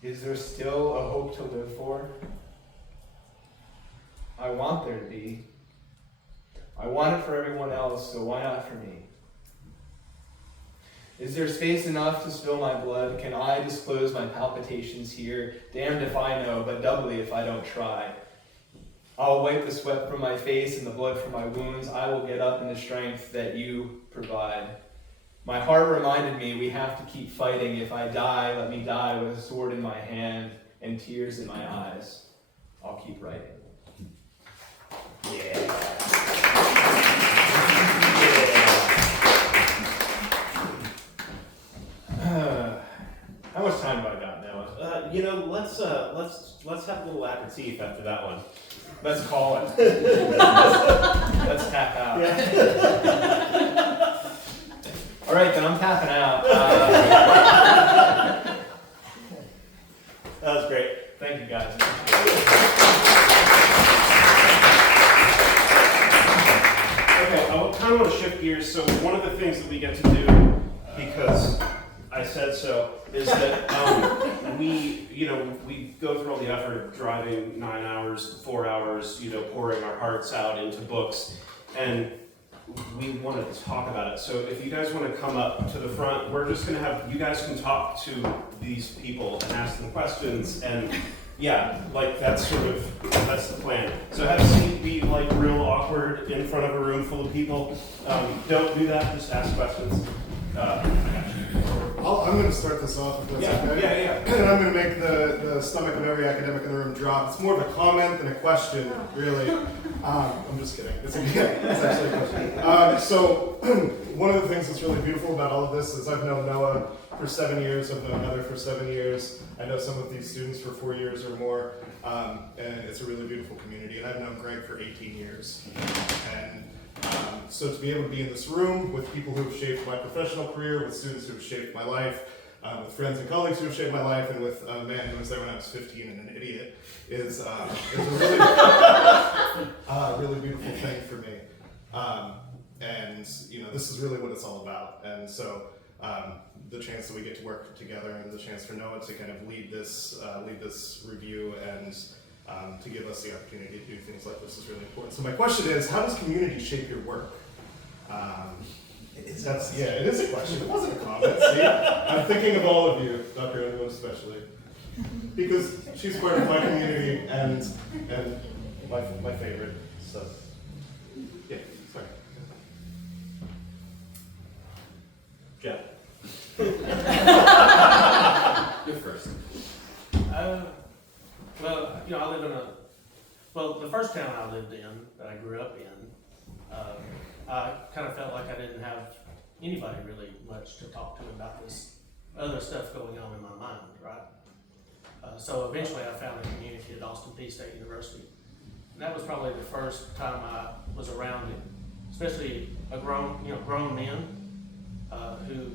Is there still a hope to live for? I want there to be. I want it for everyone else, so why not for me? Is there space enough to spill my blood? Can I disclose my palpitations here? Damned if I know, but doubly if I don't try. I'll wipe the sweat from my face and the blood from my wounds. I will get up in the strength that you provide. My heart reminded me we have to keep fighting. If I die, let me die with a sword in my hand and tears in my eyes. I'll keep writing. Yeah. How much time have I got now? Let's have a little aperitif after that one. Let's call it. Let's tap out. Yeah. All right, then I'm tapping out. That was great. Thank you, guys. Okay, I kind of want to shift gears. So one of the things that we get to do, because I said so, is that we go through all the effort of driving 9 hours, 4 hours, pouring our hearts out into books, and we want to talk about it. So if you guys want to come up to the front, we're just going to have, you guys can talk to these people and ask them questions, and that's the plan. So have Steve be real awkward in front of a room full of people. Don't do that, just ask questions. I got you. I'm going to start this off if that's okay. Yeah. And I'm going to make the stomach of every academic in the room drop. It's more of a comment than a question, really. I'm just kidding. It's actually a question. So one of the things that's really beautiful about all of this is I've known Noah for 7 years. I've known Heather for 7 years. I know some of these students for 4 years or more. And it's a really beautiful community. And I've known Greg for 18 years. And so to be able to be in this room with people who have shaped my professional career, with students who have shaped my life, with friends and colleagues who have shaped my life, and with a man who was there when I was 15 and an idiot, is a really, really beautiful thing for me. And this is really what it's all about. And so the chance that we get to work together, and the chance for Noah to kind of lead this review and to give us the opportunity to do things like this is really important. So my question is, how does community shape your work? It is a question. It wasn't a comment. See, I'm thinking of all of you, Dr. Underwood especially, because she's part of my community and my favorite. So, yeah, sorry. Jeff. You're first. I live in the first town I lived in, that I grew up in, I kind of felt like I didn't have anybody really much to talk to about this other stuff going on in my mind, right? So eventually I found a community at Austin Peay State University. And that was probably the first time I was around it, especially grown men who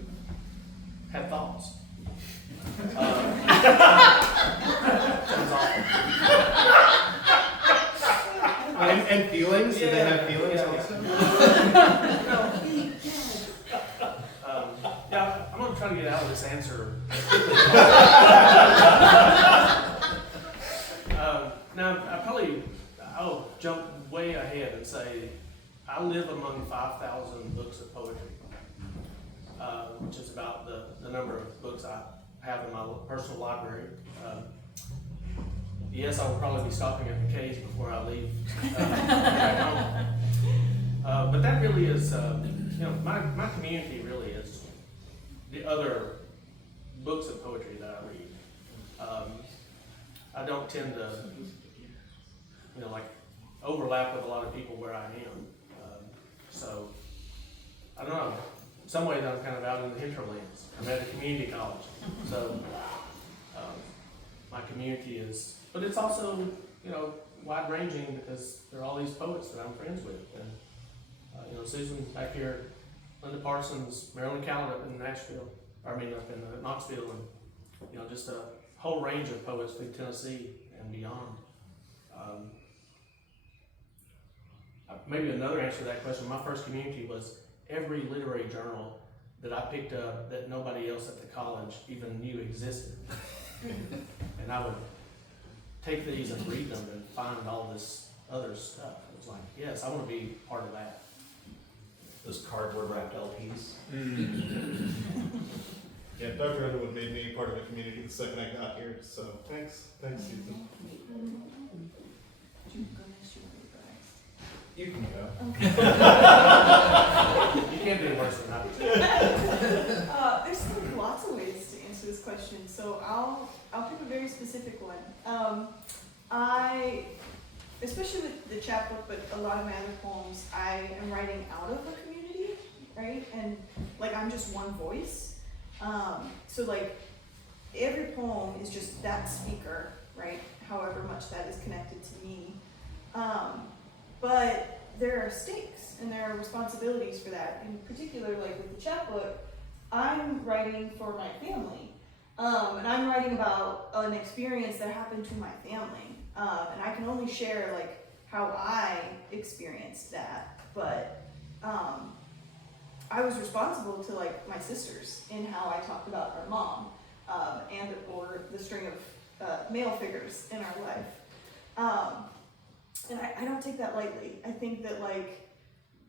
had thoughts. Sounds awful. I'm going to try to get out of this answer. Now, I'll jump way ahead and say I live among 5,000 books of poetry, which is about the number of books I have in my personal library. Yes, I will probably be stopping at the cage before I leave back home. But that really is, my community really is the other books of poetry that I read. I don't tend to, overlap with a lot of people where I am. So, I don't know. In some ways, I'm kind of out in the hinterlands. I'm at a community college. So, my community is, but it's also, wide ranging because there are all these poets that I'm friends with. And, Susan back here, Linda Parsons, Marilyn Callan up in Nashville, up in Knoxville, and, just a whole range of poets through Tennessee and beyond. Maybe another answer to that question, my first community was every literary journal that I picked up that nobody else at the college even knew existed. And I would take these and read them and find all this other stuff. It was like, yes, I want to be part of that. Those cardboard wrapped LPs. Yeah, Dr. Underwood made me part of the community the second I got here, so thanks, Susan. You can go. You can't do worse than that. There's lots of ways to answer this question, so I'll pick a very specific one. I, especially with the chapbook, but a lot of my other poems, I am writing out of a community, right? And I'm just one voice. So every poem is just that speaker, right? However much that is connected to me. But there are stakes and there are responsibilities for that. In particular, with the chapbook, I'm writing for my family. And I'm writing about an experience that happened to my family. And I can only share how I experienced that. But I was responsible to my sisters in how I talked about our mom and or the string of male figures in our life. And I don't take that lightly. I think that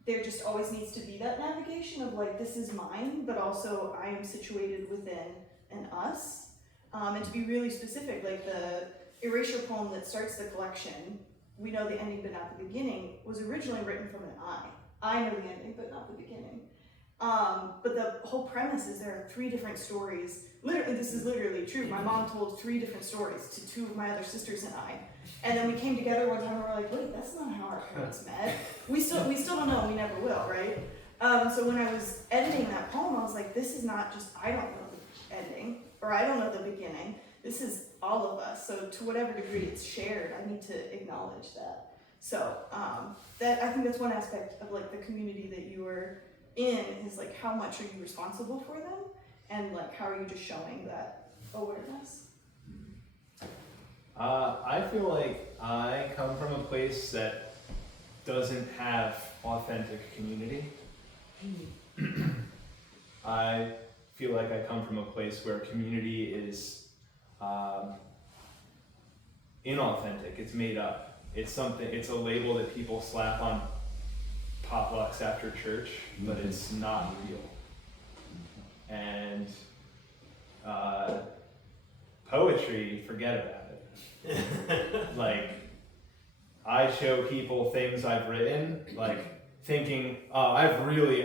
there just always needs to be that navigation of this is mine, but also I am situated within an us. And to be really specific, the erasure poem that starts the collection, We Know the Ending but Not the Beginning, was originally written from an I. I know the ending but not the beginning. But the whole premise is there are 3 different stories. Literally, this is literally true. My mom told 3 different stories to 2 of my other sisters and I. And then we came together one time and we're like, wait, that's not how our parents met. We still don't know, we never will, right? So when I was editing that poem, I was like, this is not just, I don't know the ending, or I don't know the beginning. This is all of us. So to whatever degree it's shared, I need to acknowledge that. So that I think that's one aspect of the community that you are in is how much are you responsible for them, and how are you just showing that awareness? I feel like I come from a place that doesn't have authentic community. I feel like I come from a place where community is inauthentic. It's made up. It's a label that people slap on potlucks after church, but it's not real. And poetry, forget about it. I show people things I've written, thinking, oh, I've really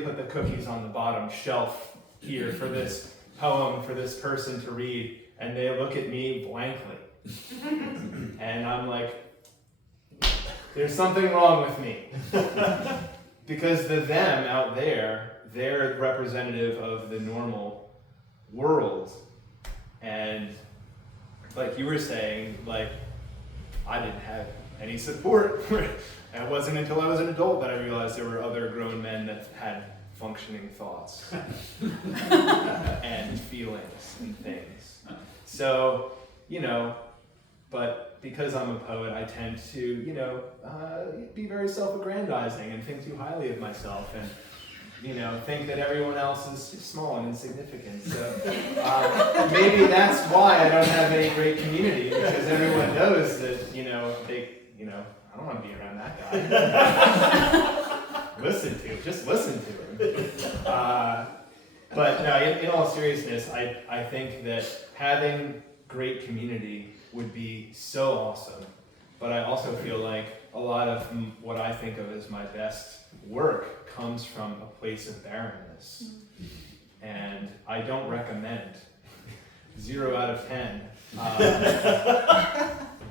put the cookies on the bottom shelf here for this poem for this person to read, and they look at me blankly. And I'm like, there's something wrong with me. Because the them out there, they're representative of the normal world. And like you were saying, I didn't have any support. And it wasn't until I was an adult that I realized there were other grown men that had functioning thoughts and feelings and things. So, but because I'm a poet, I tend to, be very self-aggrandizing and think too highly of myself. And think that everyone else is just small and insignificant. So maybe that's why I don't have any great community, because everyone knows that, I don't want to be around that guy. Just listen to him. But no, in all seriousness, I think that having great community would be so awesome. But I also feel like a lot of what I think of as my best work comes from a place of barrenness. And I don't recommend 0 out of 10.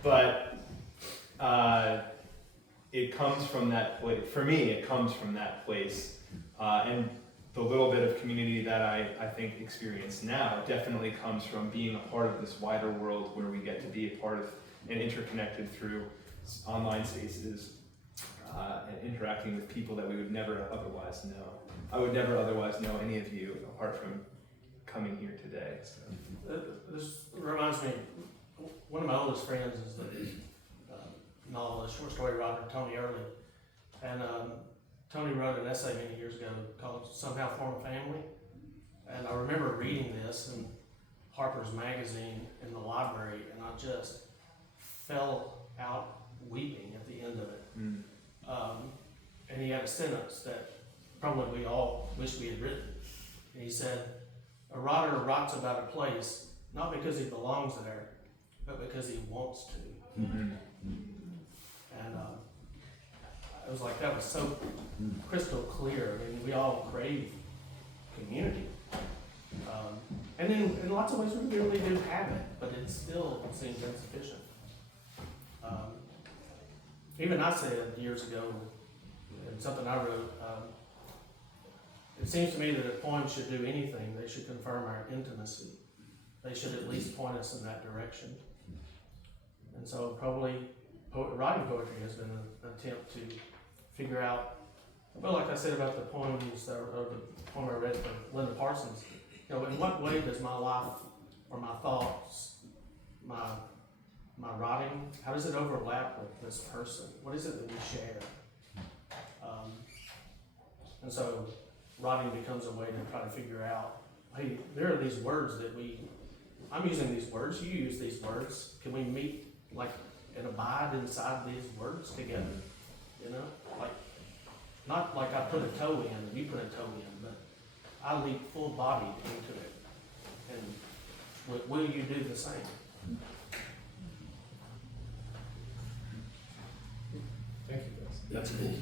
But it comes from that place. For me, it comes from that place. And the little bit of community that I think experience now definitely comes from being a part of this wider world where we get to be a part of and interconnected through online spaces and interacting with people that we would never otherwise know. I would never otherwise know any of you apart from coming here today. So. This reminds me, one of my oldest friends is the novelist, short story writer, Tony Early. And Tony wrote an essay many years ago called Somehow Form a Family. And I remember reading this in Harper's Magazine in the library, and I just fell out weeping at the end of it. And he had a sentence that probably we all wish we had written. And he said, "A writer writes about a place not because he belongs there, but because he wants to." And it was like, that was so crystal clear. I mean, we all crave community. And in lots of ways we really do have it, but it still seems insufficient. Even I said years ago, in something I wrote, it seems to me that if poems should do anything, they should confirm our intimacy. They should at least point us in that direction. And so probably writing poetry has been an attempt to figure out, well, like I said about the poems, or the poem I read from Linda Parsons, in what way does my life or my thoughts, my writing, how does it overlap with this person? What is it that we share? And so writing becomes a way to try to figure out, hey, there are these words that I'm using these words, you use these words. Can we meet, and abide inside these words together? Not like I put a toe in and you put a toe in, but I leap full bodied into it. And will you do the same? Thank you, guys. That's cool.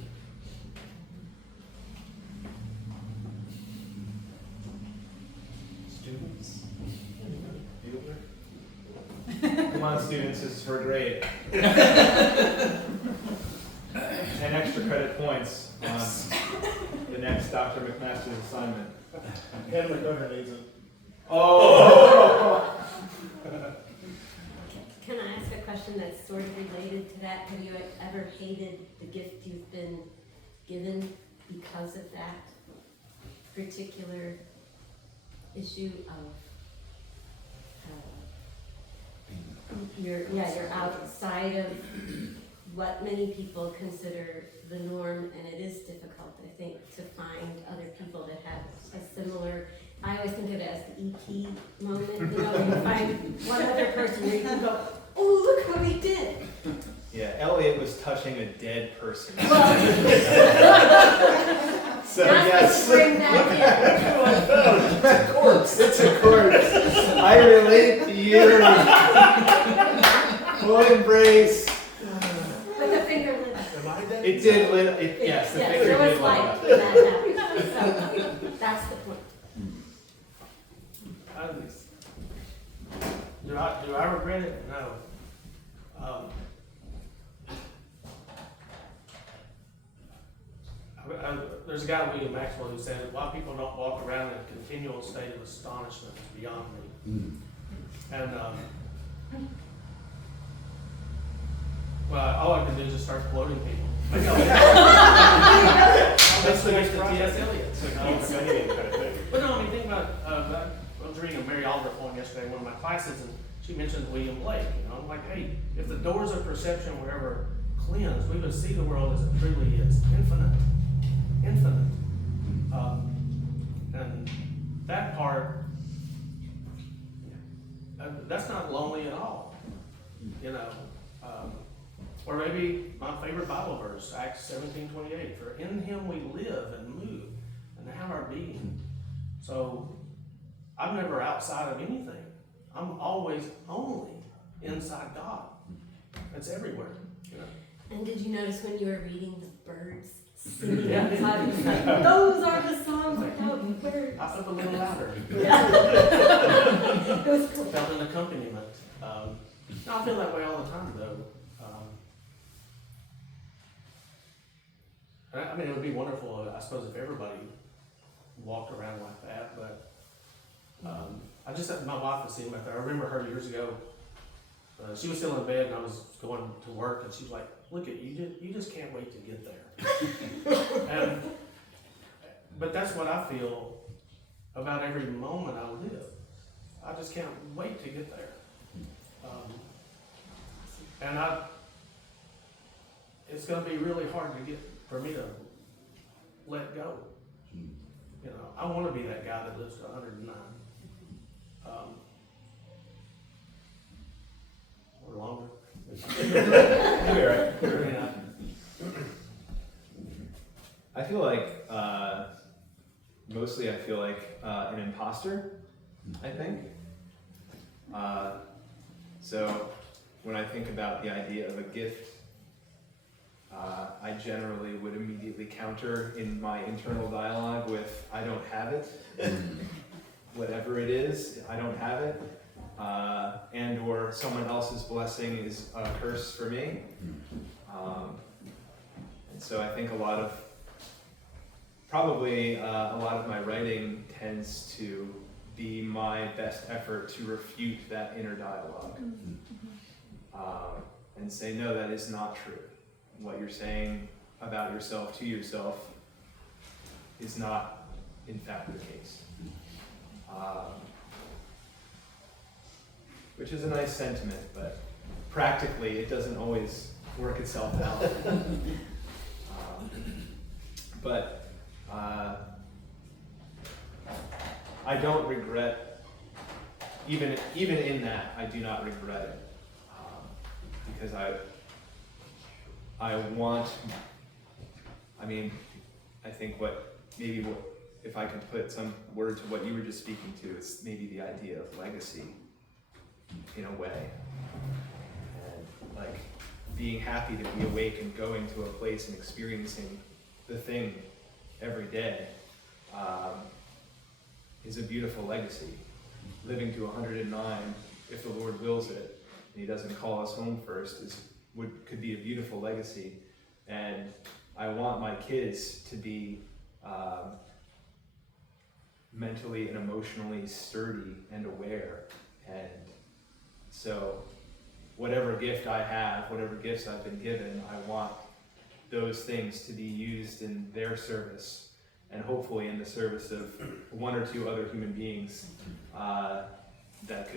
Students? Come on, students, this is for a grade. 10 extra credit points on the next Dr. McMaster's assignment. Ken McGovern needs it. Oh! Can I ask a question that's sort of related to that? Have you ever hated the gift you've been given because of that particular issue of you're outside of what many people consider the norm, and it is difficult, I think, to find other people that have a similar. I always think of it as the E.T. moment, you find one other person where you can go, oh, look what we did. Yeah, Elliot was touching a dead person. So Not yes, to bring that it's a corpse. It's a corpse. I relate to you. Full embrace. But the finger lit up. It did lit. Yes, the finger there did was lit light up. when that happened. So that's the point. Do I regret it? No. There's a guy, William Maxwell, who said, why people don't walk around in a continual state of astonishment is beyond me. And, well, all I can do is just start quoting people. That's the next T.S. Eliot. But no, I mean, think about, I was reading a Mary Oliver poem yesterday in one of my classes, and she mentioned William Blake. I'm like, hey, if the doors of perception were ever cleansed, we would see the world as it truly is, infinite. And that part, that's not lonely at all, you know. Or maybe my favorite Bible verse, Acts 17:28, for in him we live and move and have our being. So I'm never outside of anything. I'm always only inside God. It's everywhere, you know. And did you notice when you were reading the birds singing Yeah. outside? It's like, those are the songs without words. I felt a little louder. It was cool. Felt an accompaniment. No, I feel that way all the time, though. I mean, it would be wonderful, I suppose, if everybody walked around like that. But I just had my wife was seeing back there. I remember her years ago. She was still in bed, and I was going to work, and she was like, "Look at you! You just can't wait to get there." But that's what I feel about every moment I live. I just can't wait to get there. And it's going to be really hard for me to let go. You know, I want to be that guy that lives to 109. Or longer. Yeah. I feel like, mostly I feel like an imposter, I think. So when I think about the idea of a gift, I generally would immediately counter in my internal dialogue with, I don't have it. Whatever it is, I don't have it. And or someone else's blessing is a curse for me. And so I think probably a lot of my writing tends to be my best effort to refute that inner dialogue. And say, no, that is not true. What you're saying about yourself to yourself is not, in fact, the case. Which is a nice sentiment, but practically it doesn't always work itself out. But I don't regret, even in that, I do not regret it. Because I think if I could put some word to what you were just speaking to, it's maybe the idea of legacy, in a way. And like being happy to be awake and going to a place and experiencing the thing every day is a beautiful legacy. Living to 109, if the Lord wills it, and He doesn't call us home first, could be a beautiful legacy. And I want my kids to be mentally and emotionally sturdy and aware. And so whatever gift I have, whatever gifts I've been given, I want those things to be used in their service, and hopefully in the service of one or two other human beings that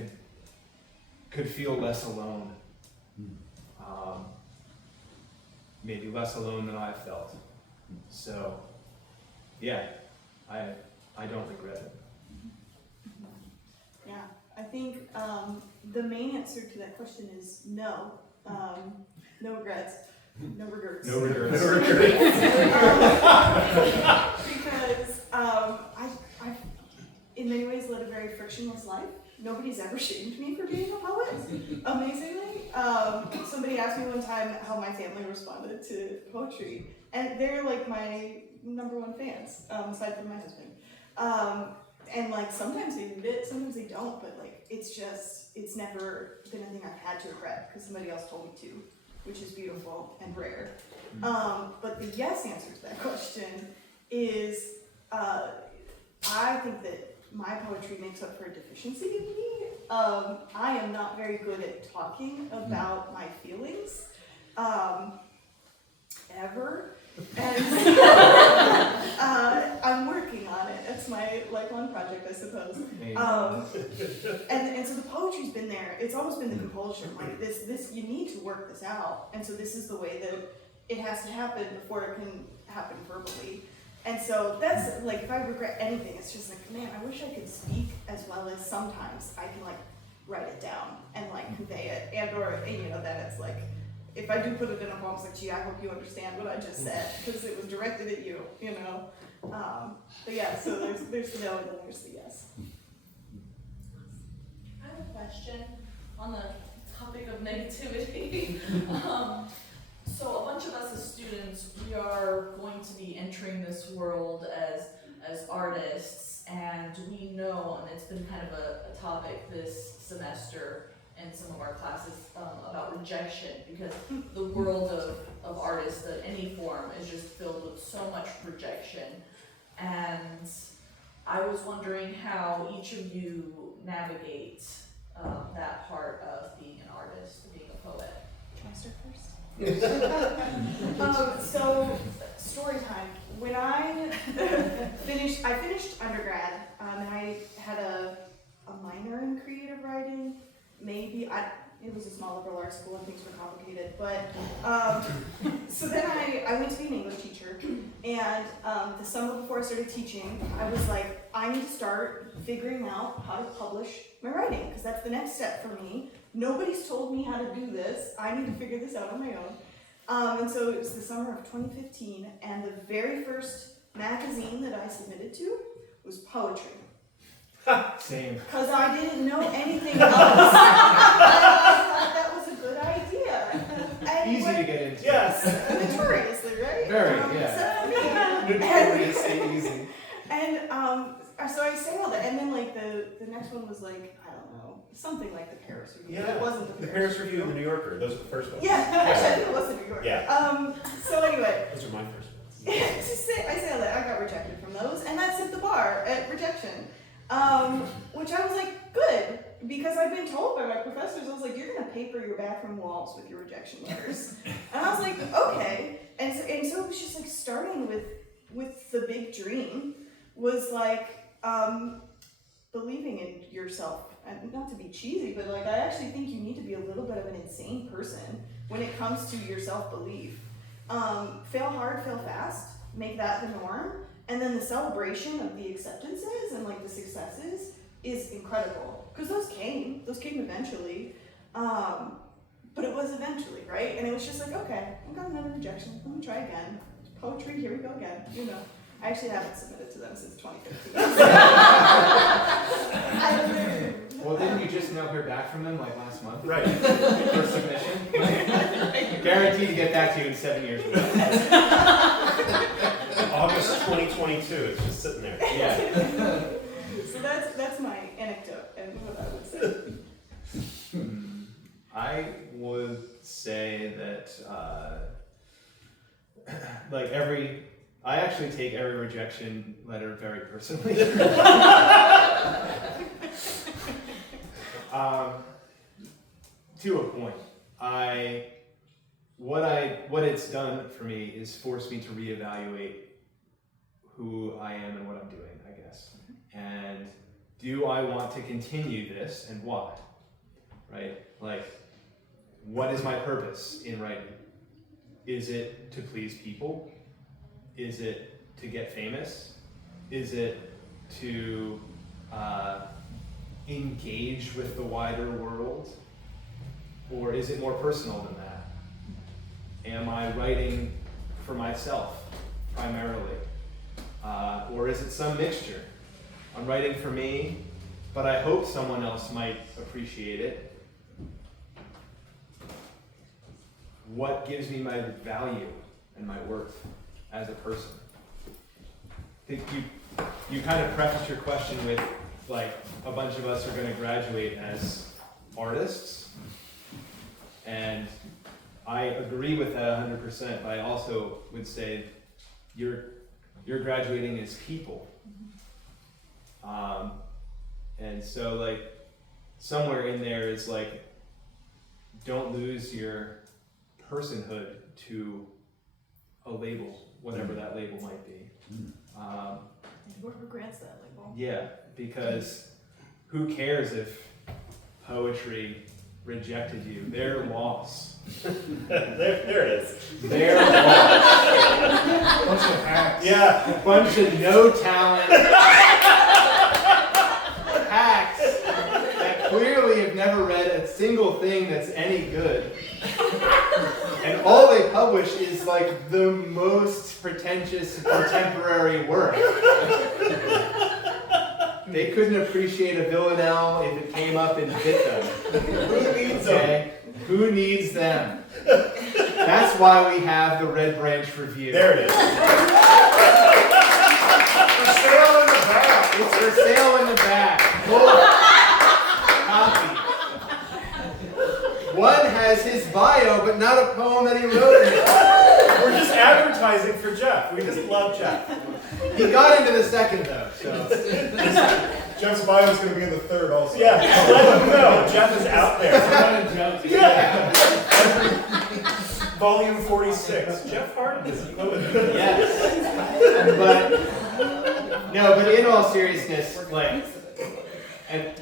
could feel less alone. Maybe less alone than I've felt. So, yeah, I don't regret it. Yeah, I think the main answer to that question is no. No regrets. No regrets. No regrets. Because I've in many ways led a very frictionless life. Nobody's ever shamed me for being a poet, amazingly. Somebody asked me one time how my family responded to poetry, and they're like my #1 fans, aside from my husband. And like sometimes they read it, sometimes they don't, but like it's never been a thing I've had to regret because somebody else told me to, which is beautiful and rare. But the yes answer to that question is I think that my poetry makes up for a deficiency in me. I am not very good at talking about my feelings, ever. And I'm working on it. It's my lifelong project, I suppose. And so the poetry's been there. It's almost been the compulsion. Like this, you need to work this out. And so this is the way that it has to happen before it can happen verbally. And so that's like, if I regret anything, it's just like, man, I wish I could speak as well as sometimes I can like write it down and like convey it, and or you know, then it's like, if I do put it in a poem, it's like, gee, I hope you understand what I just said because it was directed at you, you know. But yeah, so there's the no and then there's the yes. I have a question on the topic of negativity. So a bunch of us as students, we are going to be entering this world as artists, and we know, and it's been kind of a topic this semester in some of our classes about rejection, because the world of artists of any form is just filled with so much rejection. And I was wondering how each of you navigate that part of being an artist, being a poet. Can I start first? So story time. When I finished undergrad, and I had a minor in creative writing. It was a small liberal arts school and things were complicated, but so then I went to be an English teacher, and the summer before I started teaching, I was like, I need to start figuring out how to publish my writing, because that's the next step for me. Nobody's told me how to do this. I need to figure this out on my own. And so it was the summer of 2015, and the very first magazine that I submitted to was poetry. Same. Because I didn't know anything else. I thought that was a good idea. And Easy to get into. Yes. Notoriously, right? Very, yeah. Except for me. Notoriously easy. And so I sailed it, and then like the next one was like, I don't know, something like the Paris Review. Yeah. It wasn't The Paris Review and the New Yorker, those are the first ones. Yeah, actually I think it was the New Yorker. Yeah. So anyway, Those are my first ones. I sailed it. I got rejected from those, and that set the bar at rejection. Which I was like, good, because I've been told by my professors, I was like, you're gonna paper your bathroom walls with your rejection letters. And I was like, okay. And so it was just like starting with the big dream was like, believing in yourself. And not to be cheesy, but like, I actually think you need to be a little bit of an insane person when it comes to your self-belief. Fail hard, fail fast, make that the norm. And then the celebration of the acceptances and like the successes is incredible. Because those came eventually. But it was eventually, right? And it was just like, okay, I got another rejection. Let me try again. Poetry, here we go again. You know, I actually haven't submitted to them since 2015. Well, didn't you just now hear back from them like last month? Right. For submission? Guaranteed to get back to you in 7 years. August 2022, it's just sitting there. Yeah. So that's my anecdote and what I would say. I would say that, I actually take every rejection letter very personally. To a point. What it's done for me is forced me to reevaluate who I am and what I'm doing, I guess. And do I want to continue this, and why? Right? Like, what is my purpose in writing? Is it to please people? Is it to get famous? Is it to engage with the wider world? Or is it more personal than that? Am I writing for myself primarily? Or is it some mixture? I'm writing for me, but I hope someone else might appreciate it. What gives me my value and my worth as a person? I think you kind of prefaced your question with, like, a bunch of us are going to graduate as artists, and I agree with that 100%, but I also would say you're graduating as people. And so, like, somewhere in there is like, don't lose your personhood to a label, whatever that label might be. Whoever grants that label. Yeah, because who cares if poetry rejected you. Their loss. there it is. Their loss. Bunch of hacks. Yeah. A bunch of no talent hacks that clearly have never read a single thing that's any good. And all they publish is like the most pretentious contemporary work. They couldn't appreciate a villanelle if it came up in Vita. Who needs them? Okay? Who needs them? That's why we have the Red Branch Review. There it is. For sale in the back. It's for sale in the back. Full copy. One has his bio, but not a poem that he wrote in it. We're just advertising for Jeff. We just love Jeff. He got into the second though, so. Jeff's bio is going to be in the third also. Yeah, let them know. Jeff is out there. Yeah. Volume 46. Jeff Hardin is a poet. Yes. But in all seriousness, like, and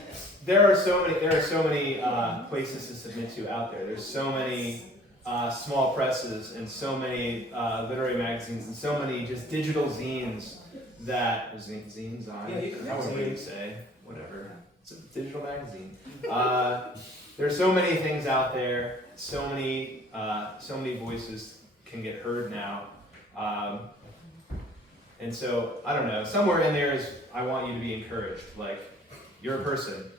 there are so many places to submit to out there. There's so many small presses and so many literary magazines and so many just digital zines that zines on. Yeah, you can have however you zines. say, whatever. It's a digital magazine. There's so many things out there. So many voices can get heard now. And so, I don't know, somewhere in there is, I want you to be encouraged. Like, you're a person.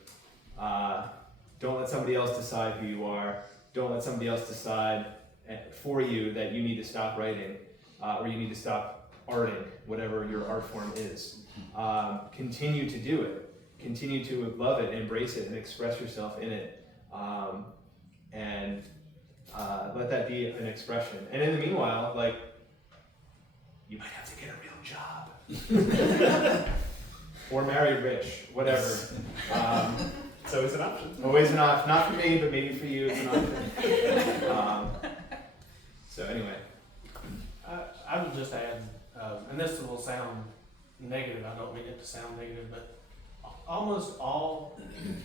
Don't let somebody else decide who you are. Don't let somebody else decide for you that you need to stop writing, or you need to stop arting, whatever your art form is. Continue to do it. Continue to love it, embrace it, and express yourself in it. And let that be an expression. And in the meanwhile, like, you might have to get a real job. Or marry rich, whatever. It's always an option. Always an option. Not for me, but maybe for you it's an option. So anyway. I would just add, and this will sound negative, I don't mean it to sound negative, but almost all,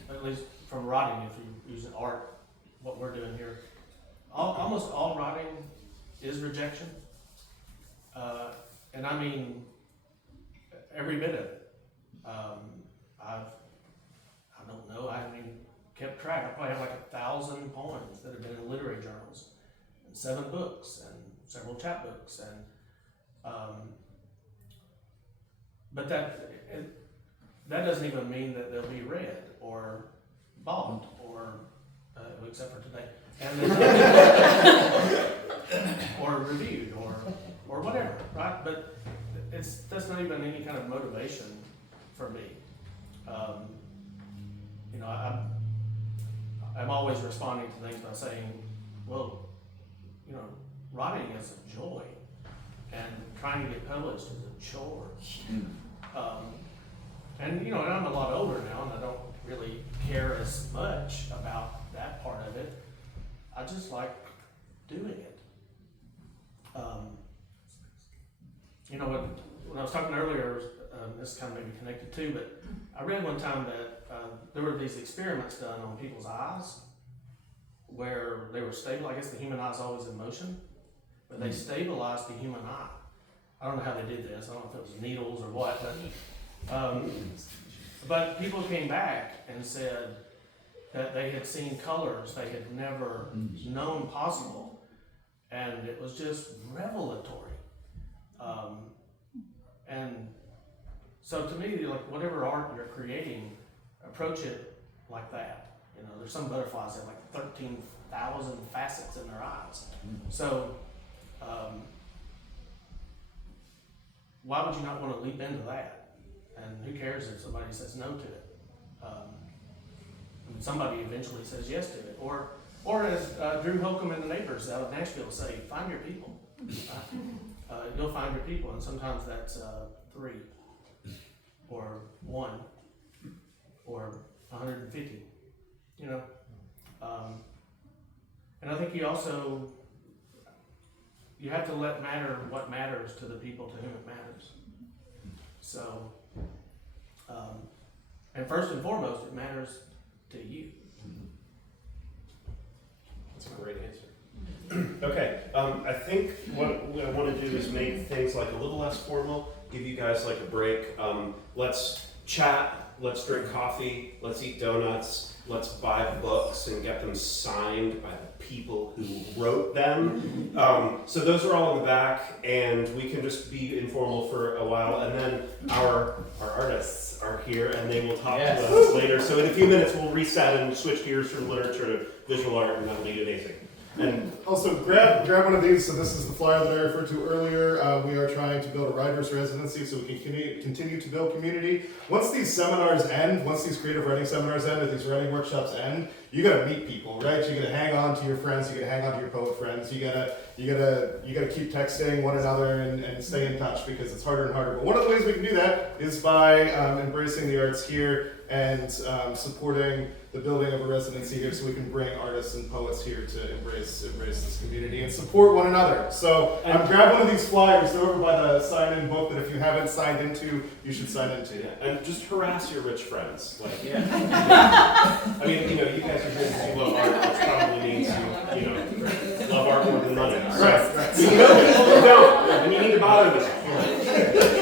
at least from writing, if you use art, what we're doing here, almost all writing is rejection. And I mean every bit of it. I don't know, I haven't even kept track. I probably have like 1,000 poems that have been in literary journals, and 7 books, and several chapbooks, and but that doesn't even mean that they'll be read or bought or except for today, and or reviewed or whatever, right? But that's not even any kind of motivation for me. You know, I'm always responding to things by saying, well, you know, writing is a joy, and trying to get published is a chore. And you know, and I'm a lot older now, and I don't really care as much about that part of it. I just like doing it. You know, when I was talking earlier, this kind of may be connected too, but I read one time that there were these experiments done on people's eyes where they were stable. I guess the human eye is always in motion, but they stabilized the human eye. I don't know how they did this. I don't know if it was needles or what, but people came back and said that they had seen colors they had never known possible, and it was just revelatory. And so to me, like, whatever art you're creating, approach it like that. You know, there's some butterflies that have like 13,000 facets in their eyes. So why would you not want to leap into that? And who cares if somebody says no to it? And somebody eventually says yes to it. Or as Drew Holcomb and the neighbors out of Nashville say, find your people. You'll find your people, and sometimes that's 3 or 1 or 150, you know. And I think you have to let matter what matters to the people to whom it matters. So, and first and foremost, it matters to you. That's a great answer. Okay, I think what I want to do is make things like a little less formal, give you guys like a break. Let's chat, let's drink coffee, let's eat donuts, let's buy books and get them signed by the people who wrote them. So those are all in the back, and we can just be informal for a while, and then our artists are here and they will talk to us later. So in a few minutes we'll reset and switch gears from literature to visual art, and that'll be amazing. And also grab one of these. So this is the flyer that I referred to earlier. We are trying to build a writer's residency so we can continue to build community. Once these seminars end, once these creative writing seminars end, or these writing workshops end, you gotta meet people, right? You gotta hang on to your friends. You gotta hang on to your poet friends. You gotta keep texting one another and stay in touch, because it's harder and harder. But one of the ways we can do that is by embracing the arts here and supporting the building of a residency here, so we can bring artists and poets here to embrace this community and support one another. So grab one of these flyers. They're over by the sign-in book that if you haven't signed into, you should sign into. Yeah, and just harass your rich friends. Like, I mean,